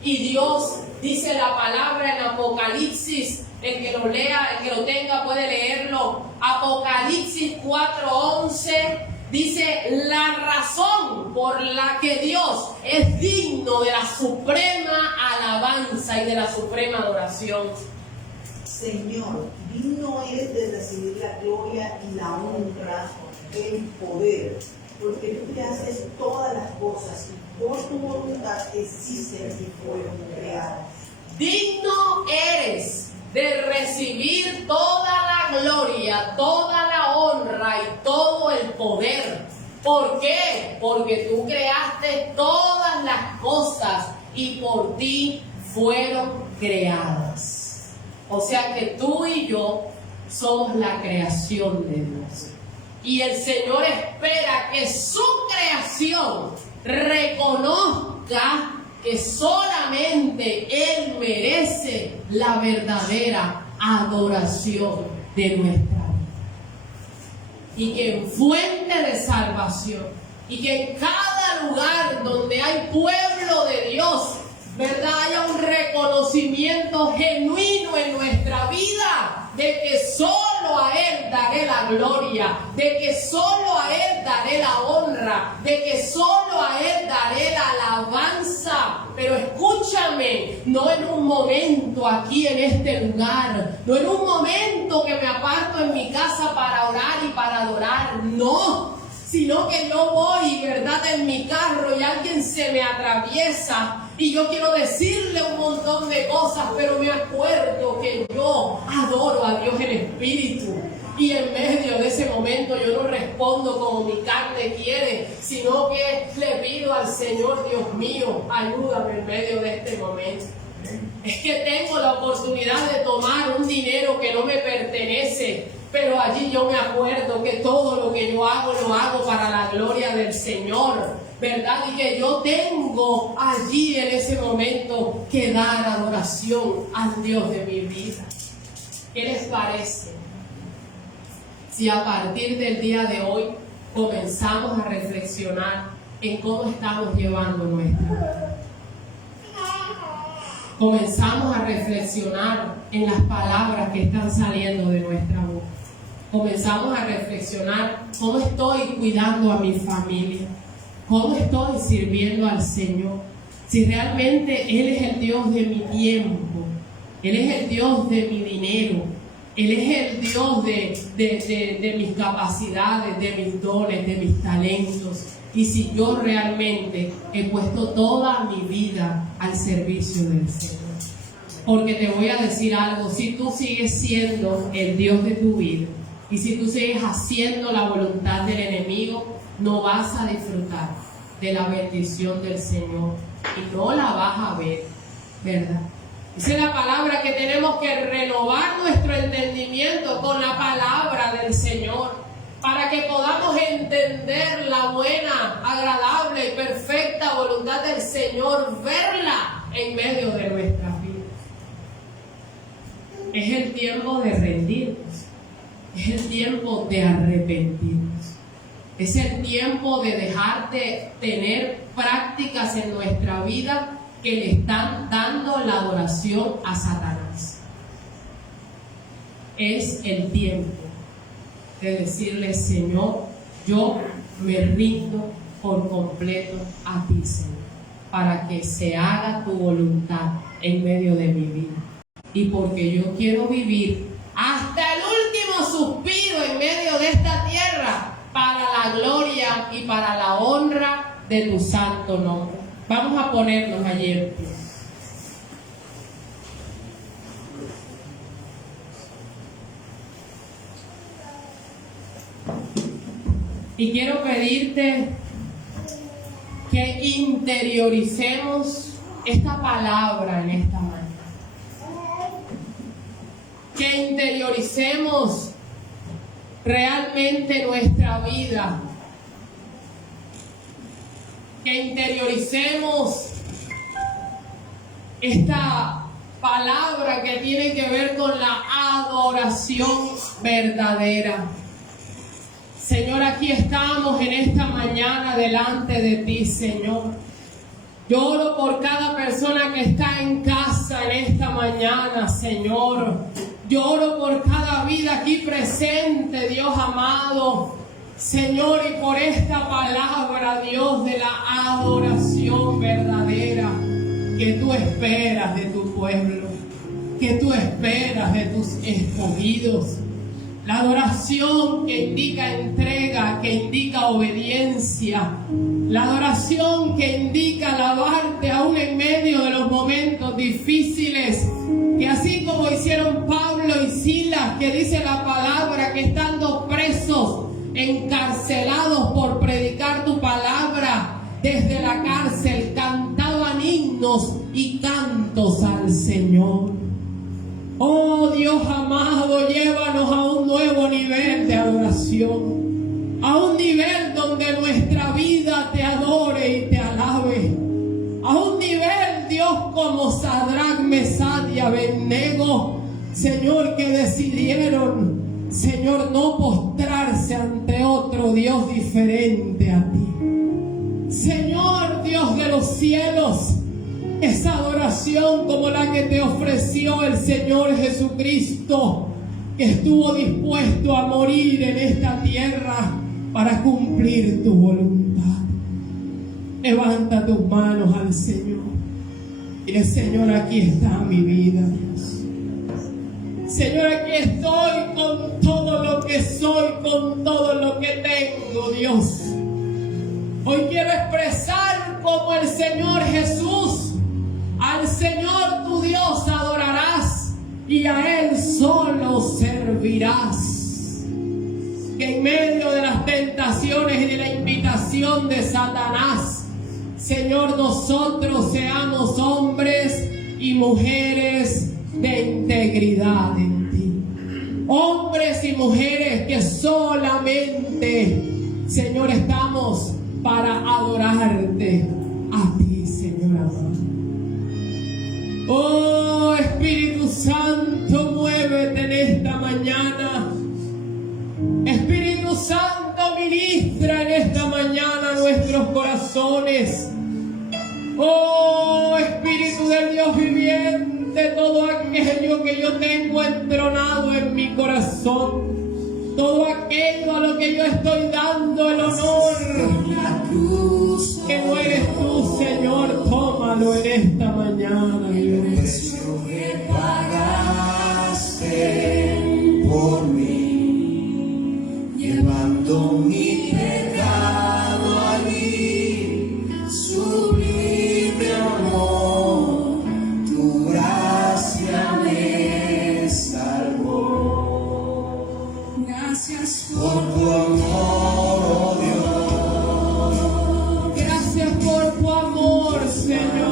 Y Dios dice la palabra en Apocalipsis, el que lo lea, el que lo tenga puede leerlo. Apocalipsis 4:11 dice: la razón por la que Dios es digno de la suprema alabanza y de la suprema adoración. Señor, digno eres de recibir la gloria y la honra, el poder, porque tú te haces todas las cosas y por tu voluntad existen y fueron creadas. Digno eres de recibir toda la gloria, toda la honra y todo el poder. ¿Por qué? Porque tú creaste todas las cosas y por ti fueron creadas. O sea que tú y yo somos la creación de Dios. Y el Señor espera que su creación reconozca que solamente Él merece la verdadera adoración de nuestra vida. Y que en fuente de salvación, y que en cada lugar donde hay pueblo de Dios, ¿verdad?, haya un reconocimiento genuino en nuestra vida de que solo a Él daré la gloria, de que solo a Él daré la honra, de que solo a Él daré la alabanza. Pero escúchame, no en un momento aquí en este lugar, no en un momento que me aparto en mi casa para orar y para adorar, no, sino que yo voy, ¿verdad?, en mi carro y alguien se me atraviesa y yo quiero decirle un montón de cosas, pero me acuerdo que yo adoro a Dios en espíritu. Y en medio de ese momento yo no respondo como mi carne quiere, sino que le pido al Señor, Dios mío, ayúdame en medio de este momento. Es que tengo la oportunidad de tomar un dinero que no me pertenece, pero allí yo me acuerdo que todo lo que yo hago, lo hago para la gloria del Señor, ¿verdad? Y que yo tengo allí en ese momento que dar adoración al Dios de mi vida. ¿Qué les parece si a partir del día de hoy comenzamos a reflexionar en cómo estamos llevando nuestra vida? Comenzamos a reflexionar en las palabras que están saliendo de nuestra boca. Comenzamos a reflexionar cómo estoy cuidando a mi familia, cómo estoy sirviendo al Señor. Si realmente Él es el Dios de mi tiempo, Él es el Dios de mi dinero, Él es el Dios de mis capacidades, de mis dones, de mis talentos. Y si yo realmente he puesto toda mi vida al servicio del Señor. Porque te voy a decir algo, si tú sigues siendo el Dios de tu vida, y si tú sigues haciendo la voluntad del enemigo, no vas a disfrutar de la bendición del Señor. Y no la vas a ver, ¿verdad? Dice la palabra que tenemos que renovar nuestro entendimiento con la palabra del Señor, para que podamos entender la buena, agradable y perfecta voluntad del Señor, verla en medio de nuestras vidas. Es el tiempo de rendirnos, es el tiempo de arrepentirnos, es el tiempo de dejar de tener prácticas en nuestra vida que le están dando la adoración a Satanás. Es el tiempo de decirle: Señor, yo me rindo por completo a ti, Señor, para que se haga tu voluntad en medio de mi vida. Y porque yo quiero vivir hasta el último suspiro en medio de esta tierra para la gloria y para la honra de tu santo nombre. Vamos a ponernos allí en pie. Y quiero pedirte que interioricemos esta palabra en esta mañana. Que interioricemos realmente nuestra vida. Que interioricemos esta palabra que tiene que ver con la adoración verdadera. Señor, aquí estamos en esta mañana delante de ti, Señor. Yo oro por cada persona que está en casa en esta mañana, Señor. Yo oro por cada vida aquí presente, Dios amado. Señor, y por esta palabra, Dios, de la adoración verdadera que tú esperas de tu pueblo, que tú esperas de tus escogidos. La adoración que indica entrega, que indica obediencia. La adoración que indica alabarte aún en medio de los momentos difíciles. Que así como hicieron Pablo y Silas, que dice la palabra que estando presos, encarcelados por predicar tu palabra, desde la cárcel cantaban himnos y cantos al Señor. Oh Dios amado, llévanos a un nuevo nivel de adoración, a un nivel donde nuestra vida te adore y te alabe, a un nivel como Sadrach, Mesach y Abednego, Señor, que decidieron, Señor, no postrarse ante otro Dios diferente a ti. Señor, Dios de los cielos, esa adoración como la que te ofreció el Señor Jesucristo, que estuvo dispuesto a morir en esta tierra para cumplir tu voluntad. Levanta tus manos al Señor. Dile: Señor, aquí está mi vida, Dios. Señor, aquí estoy con todo lo que soy, con todo lo que tengo, Dios. Hoy quiero expresar como el Señor Jesús. Al Señor tu Dios adorarás y a Él solo servirás. Que en medio de las tentaciones y de la invitación de Satanás, Señor, nosotros seamos hombres y mujeres de integridad en ti. Hombres y mujeres que solamente, Señor, estamos para adorarte a ti, Señor amado. Oh, Espíritu Santo, muévete en esta mañana. Espíritu Santo, ministra en esta mañana nuestros corazones. Oh, Espíritu del Dios viviente, todo aquello que yo tengo entronado en mi corazón, todo aquello a lo que yo estoy dando el honor, que no eres tú, Señor, tómalo en esta mañana, Dios. Que pagaste por mí, llevando mi pecado allí, sublime amor, tu gracia me salvó. Gracias por tu amor, oh Dios. Gracias por tu amor, Señor.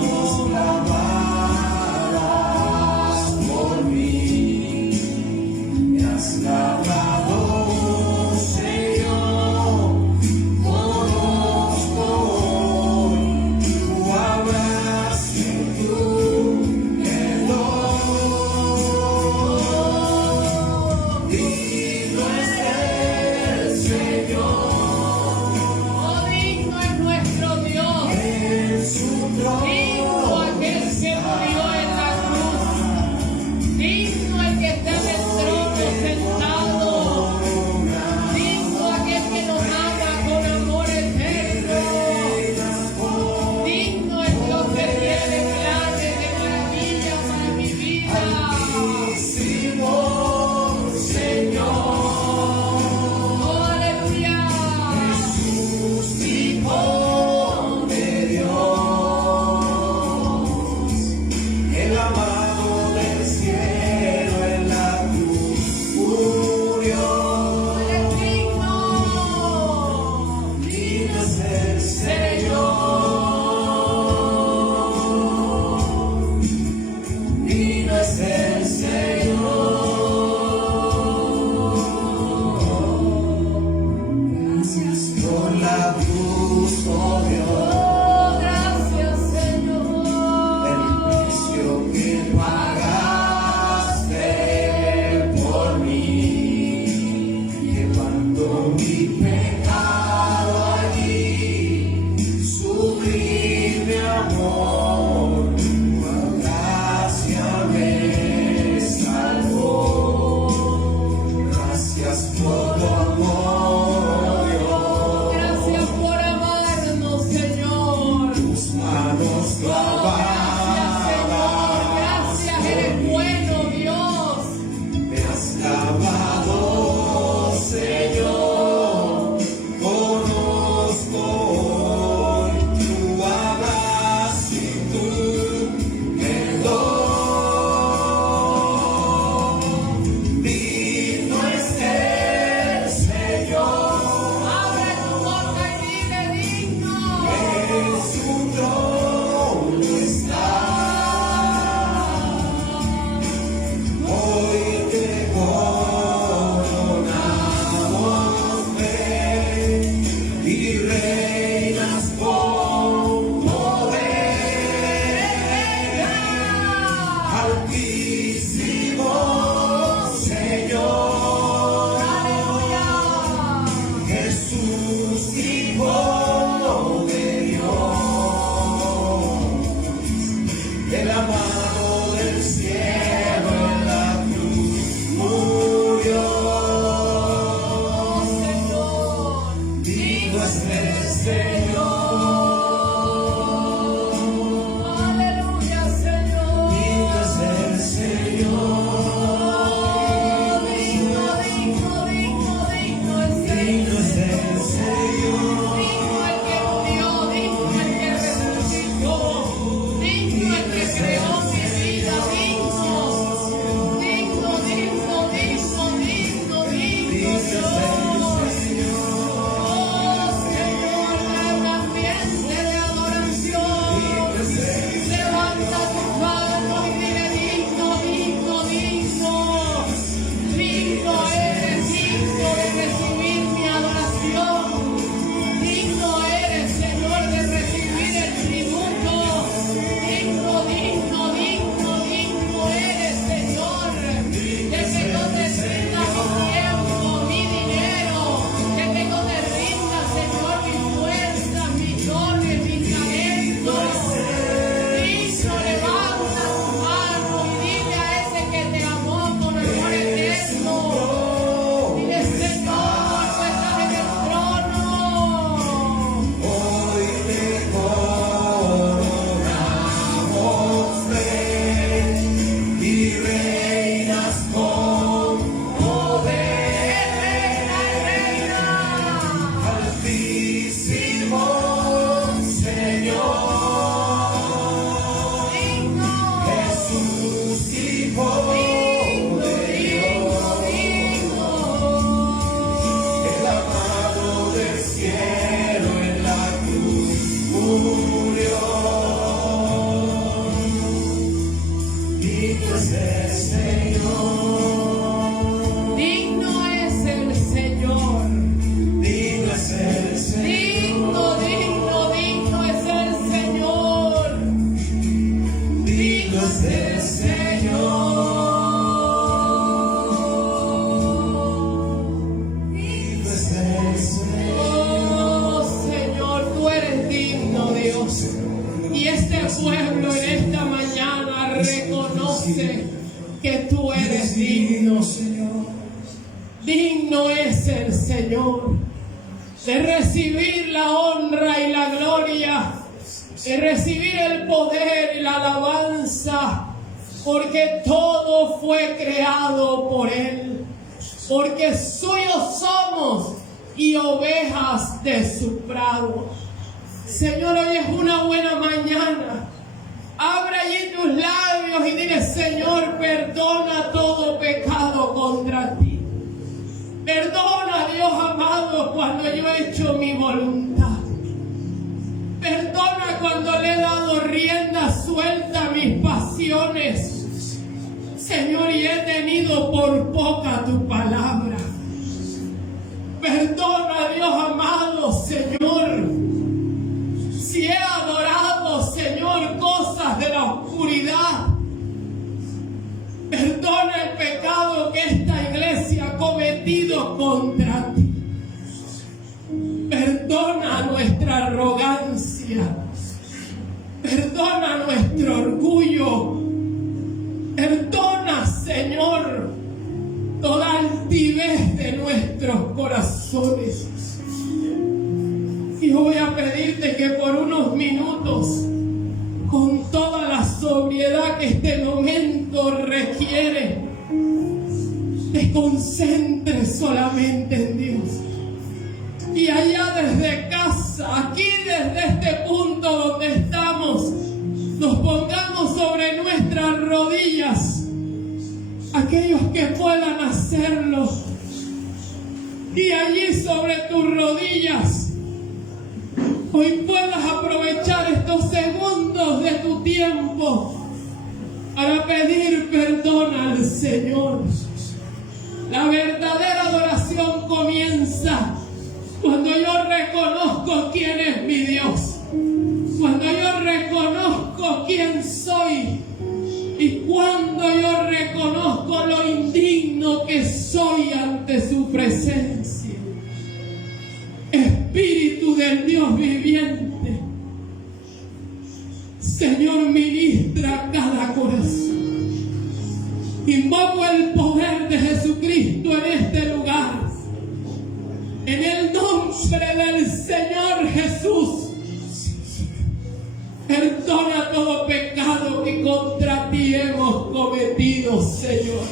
Hijo de Dios, el amado del cielo en la cruz murió. Digno es el Señor. Aleluya, Señor. Digno es el Señor. Digno es el Digno es el Señor. Digno el que murió, digno el que resucitó, digno el que creó mi vida, digno, digno, digno, digno, digno, digno, Dios. Oh, Señor, trae un ambiente de adoración. Levanta tus manos y dile digno, digno, digno. Digno eres, digno de recibir mi adoración. Digno eres, Señor, de recibir el tributo. Digno, digno, digno, digno eres, Señor. De que no te rindas mi tiempo, mi dinero. De que no te rindas, Señor, mis fuerzas, mis dones, mis talentos. Digno, levanta tu mano y dile a ese que te amó con amor eterno. Dile, Señor, tú estás en el trono. Hoy te coronamos rey y reinas con poder. Reina. Altísimo Señor, Digno. Jesús, Hijo Digno, de digno, digno. el amado del cielo en la cruz murió. Digno es el Señor, Digno es el Señor. digno es el Señor, Digno, digno, digno es el Señor. digno es el Señor, digno es el Señor. Oh, Señor, tú eres digno, Dios. Y este pueblo en esta mañana reconoce que tú eres digno, Señor. Digno es el Señor de recibir la honra y la gloria, de recibir el poder y la alabanza, porque todo fue creado por Él, porque suyos somos y ovejas de su prado. Señor, hoy es una buena mañana. Abre allí tus labios y dile, Señor, perdona todo pecado contra ti. Perdona, Dios amado, cuando yo he hecho mi voluntad. Perdona cuando le he dado rienda suelta a mis pasiones. Señor, y he tenido por poca tu palabra. Perdona, Dios amado, Señor, si he adorado, Señor, cosas de la oscuridad. Perdona el pecado que esta iglesia ha cometido contra ti. Perdona nuestra arrogancia. Perdona nuestro orgullo. Perdona, Señor, toda altivez de nuestros corazones. Y voy a pedirte que por unos minutos, con toda la sobriedad que este momento requiere, te concentres solamente en Dios. Y allá desde casa, aquí desde este punto donde estamos, nos pongamos sobre nuestras rodillas, aquellos que puedan hacerlo. Y allí sobre tus rodillas, hoy puedas aprovechar estos segundos de tu tiempo para pedir perdón al Señor. La verdadera adoración comienza cuando yo reconozco quién es mi Dios, cuando yo reconozco quién soy y cuando yo reconozco lo indigno que soy ante su presencia. Espíritu Espíritu del Dios viviente, Señor, ministra cada corazón. Invoco el poder de Jesucristo en este lugar. En el nombre del Señor Jesús, perdona todo pecado que contra ti hemos cometido, Señor.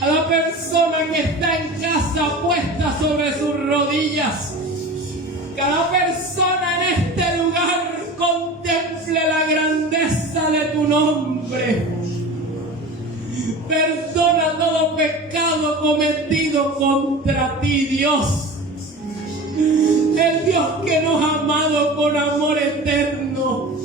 A la persona que está en casa puesta sobre sus rodillas, cada persona en este lugar contemple la grandeza de tu nombre. Perdona todo pecado cometido contra ti, Dios. El Dios que nos ha amado con amor eterno.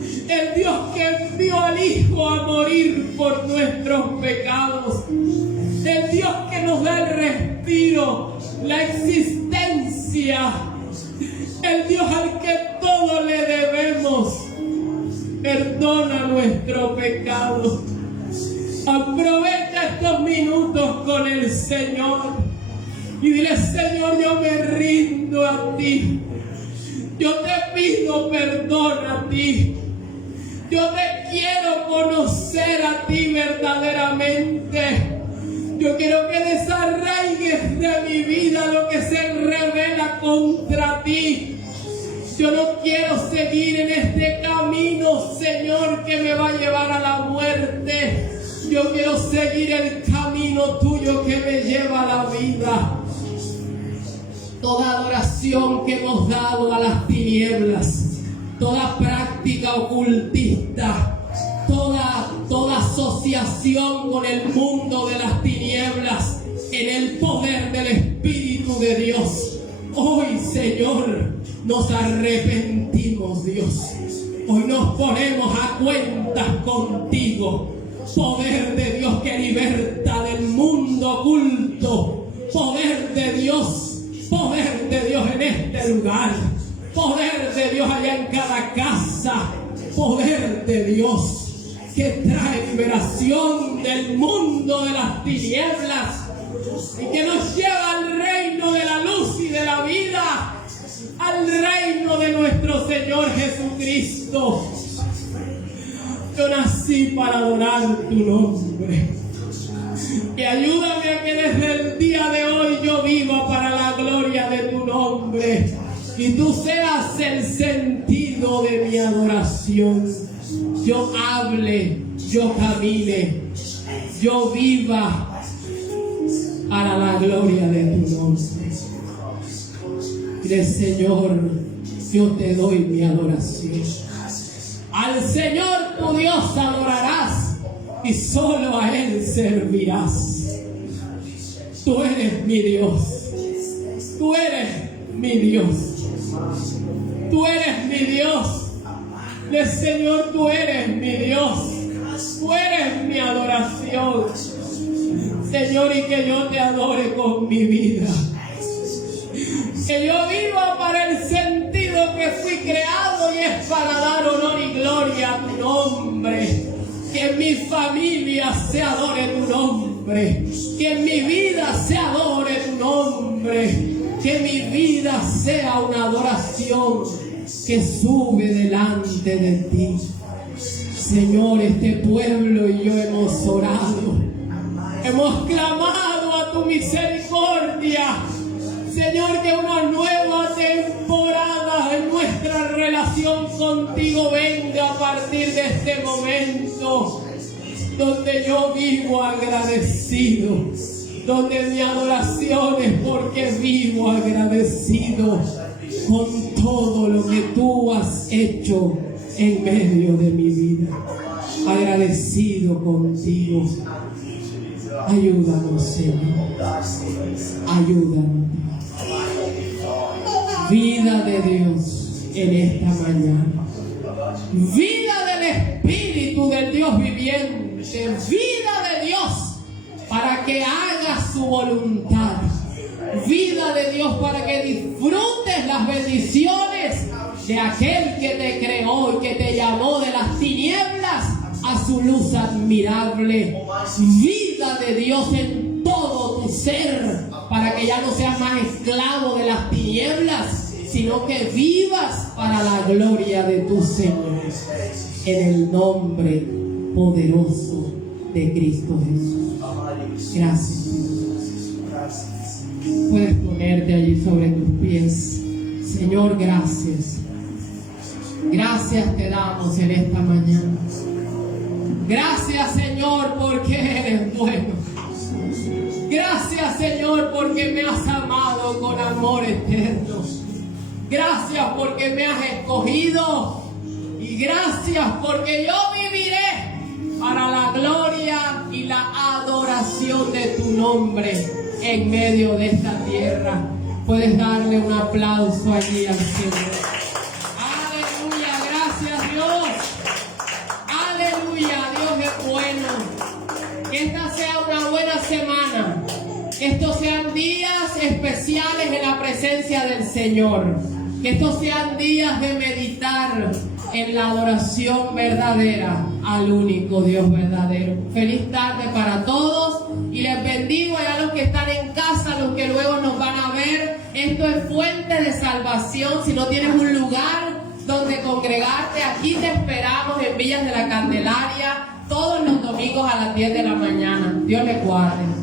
El Dios que envió al Hijo a morir por nuestros pecados. El Dios que nos da el respiro, la existencia. El Dios al que todo le debemos. Perdona nuestro pecado. Aprovecha estos minutos con el Señor y dile: Señor, yo me rindo a ti. Yo te pido perdón a ti. Yo te quiero conocer a ti verdaderamente. Yo quiero que desarraigues de mi vida lo que se revela contra ti. Yo no quiero seguir en este camino, Señor, que me va a llevar a la muerte. Yo quiero seguir el camino tuyo que me lleva a la vida. Toda adoración que hemos dado a las tinieblas, toda práctica ocultista, toda asociación con el mundo de las tinieblas, en el poder del Espíritu de Dios. Hoy, Señor, nos arrepentimos, Dios. Hoy nos ponemos a cuentas contigo. Poder de Dios que liberta del mundo oculto. Poder de Dios en este lugar. Poder de Dios allá en cada casa. Poder de Dios que trae liberación del mundo de las tinieblas y que nos lleva al reino de la luz y de la vida, al reino de nuestro Señor Jesucristo. Yo nací para adorar tu nombre. Y ayúdame a que desde el día de hoy yo viva para la gloria de tu nombre. Y tú seas el sentido de mi adoración. Yo hable, yo camine, yo viva para la gloria de tu nombre. Dile: Señor, yo te doy mi adoración. Al Señor tu Dios adorarás y solo a Él servirás. Tú eres mi Dios. Tú eres mi Dios. Tú eres mi Dios. Señor, tú eres mi Dios. Tú eres mi adoración. Señor, y que yo te adore con mi vida. Que yo viva para el sentido que fui creado, y es para dar honor y gloria a tu nombre. Que en mi familia se adore tu nombre. Que en mi vida se adore tu nombre. Que mi vida sea una adoración que sube delante de ti. Señor, este pueblo y yo hemos orado. Hemos clamado a tu misericordia. Señor, que una nueva temporada en nuestra relación contigo venga a partir de este momento, donde yo vivo agradecido, donde mi adoración es porque vivo agradecido con todo lo que tú has hecho en medio de mi vida. Agradecido contigo. Ayúdanos, Señor. Ayúdanos. Vida de Dios en esta mañana. Vida del Espíritu del Dios viviente. Vida de Dios para que haga su voluntad. Vida de Dios para que disfrutes las bendiciones de aquel que te creó y que te llamó de las tinieblas a su luz admirable. Vida de Dios en todo tu ser para que ya no seas más esclavo de las tinieblas, sino que vivas para la gloria de tu Señor. En el nombre poderoso de Cristo Jesús. Gracias. Puedes ponerte allí sobre tus pies. Señor, gracias. Gracias te damos en esta mañana. Gracias, Señor, porque eres bueno. Gracias, Señor, porque me has amado con amor eterno. Gracias porque me has escogido. Y gracias porque yo viviré para la gloria y la adoración de tu nombre en medio de esta tierra. Puedes darle un aplauso allí al Señor. Aleluya, gracias Dios. Aleluya, Dios es bueno. Que esta sea una buena semana. Que estos sean días especiales en la presencia del Señor. Que estos sean días de meditar en la adoración verdadera al único Dios verdadero. Feliz tarde para todos y les bendigo a los que están en casa, los que luego nos van a ver. Esto es fuente de salvación. Si no tienes un lugar donde congregarte, aquí te esperamos en Villas de la Candelaria todos los domingos a las 10 de la mañana. Dios les guarde.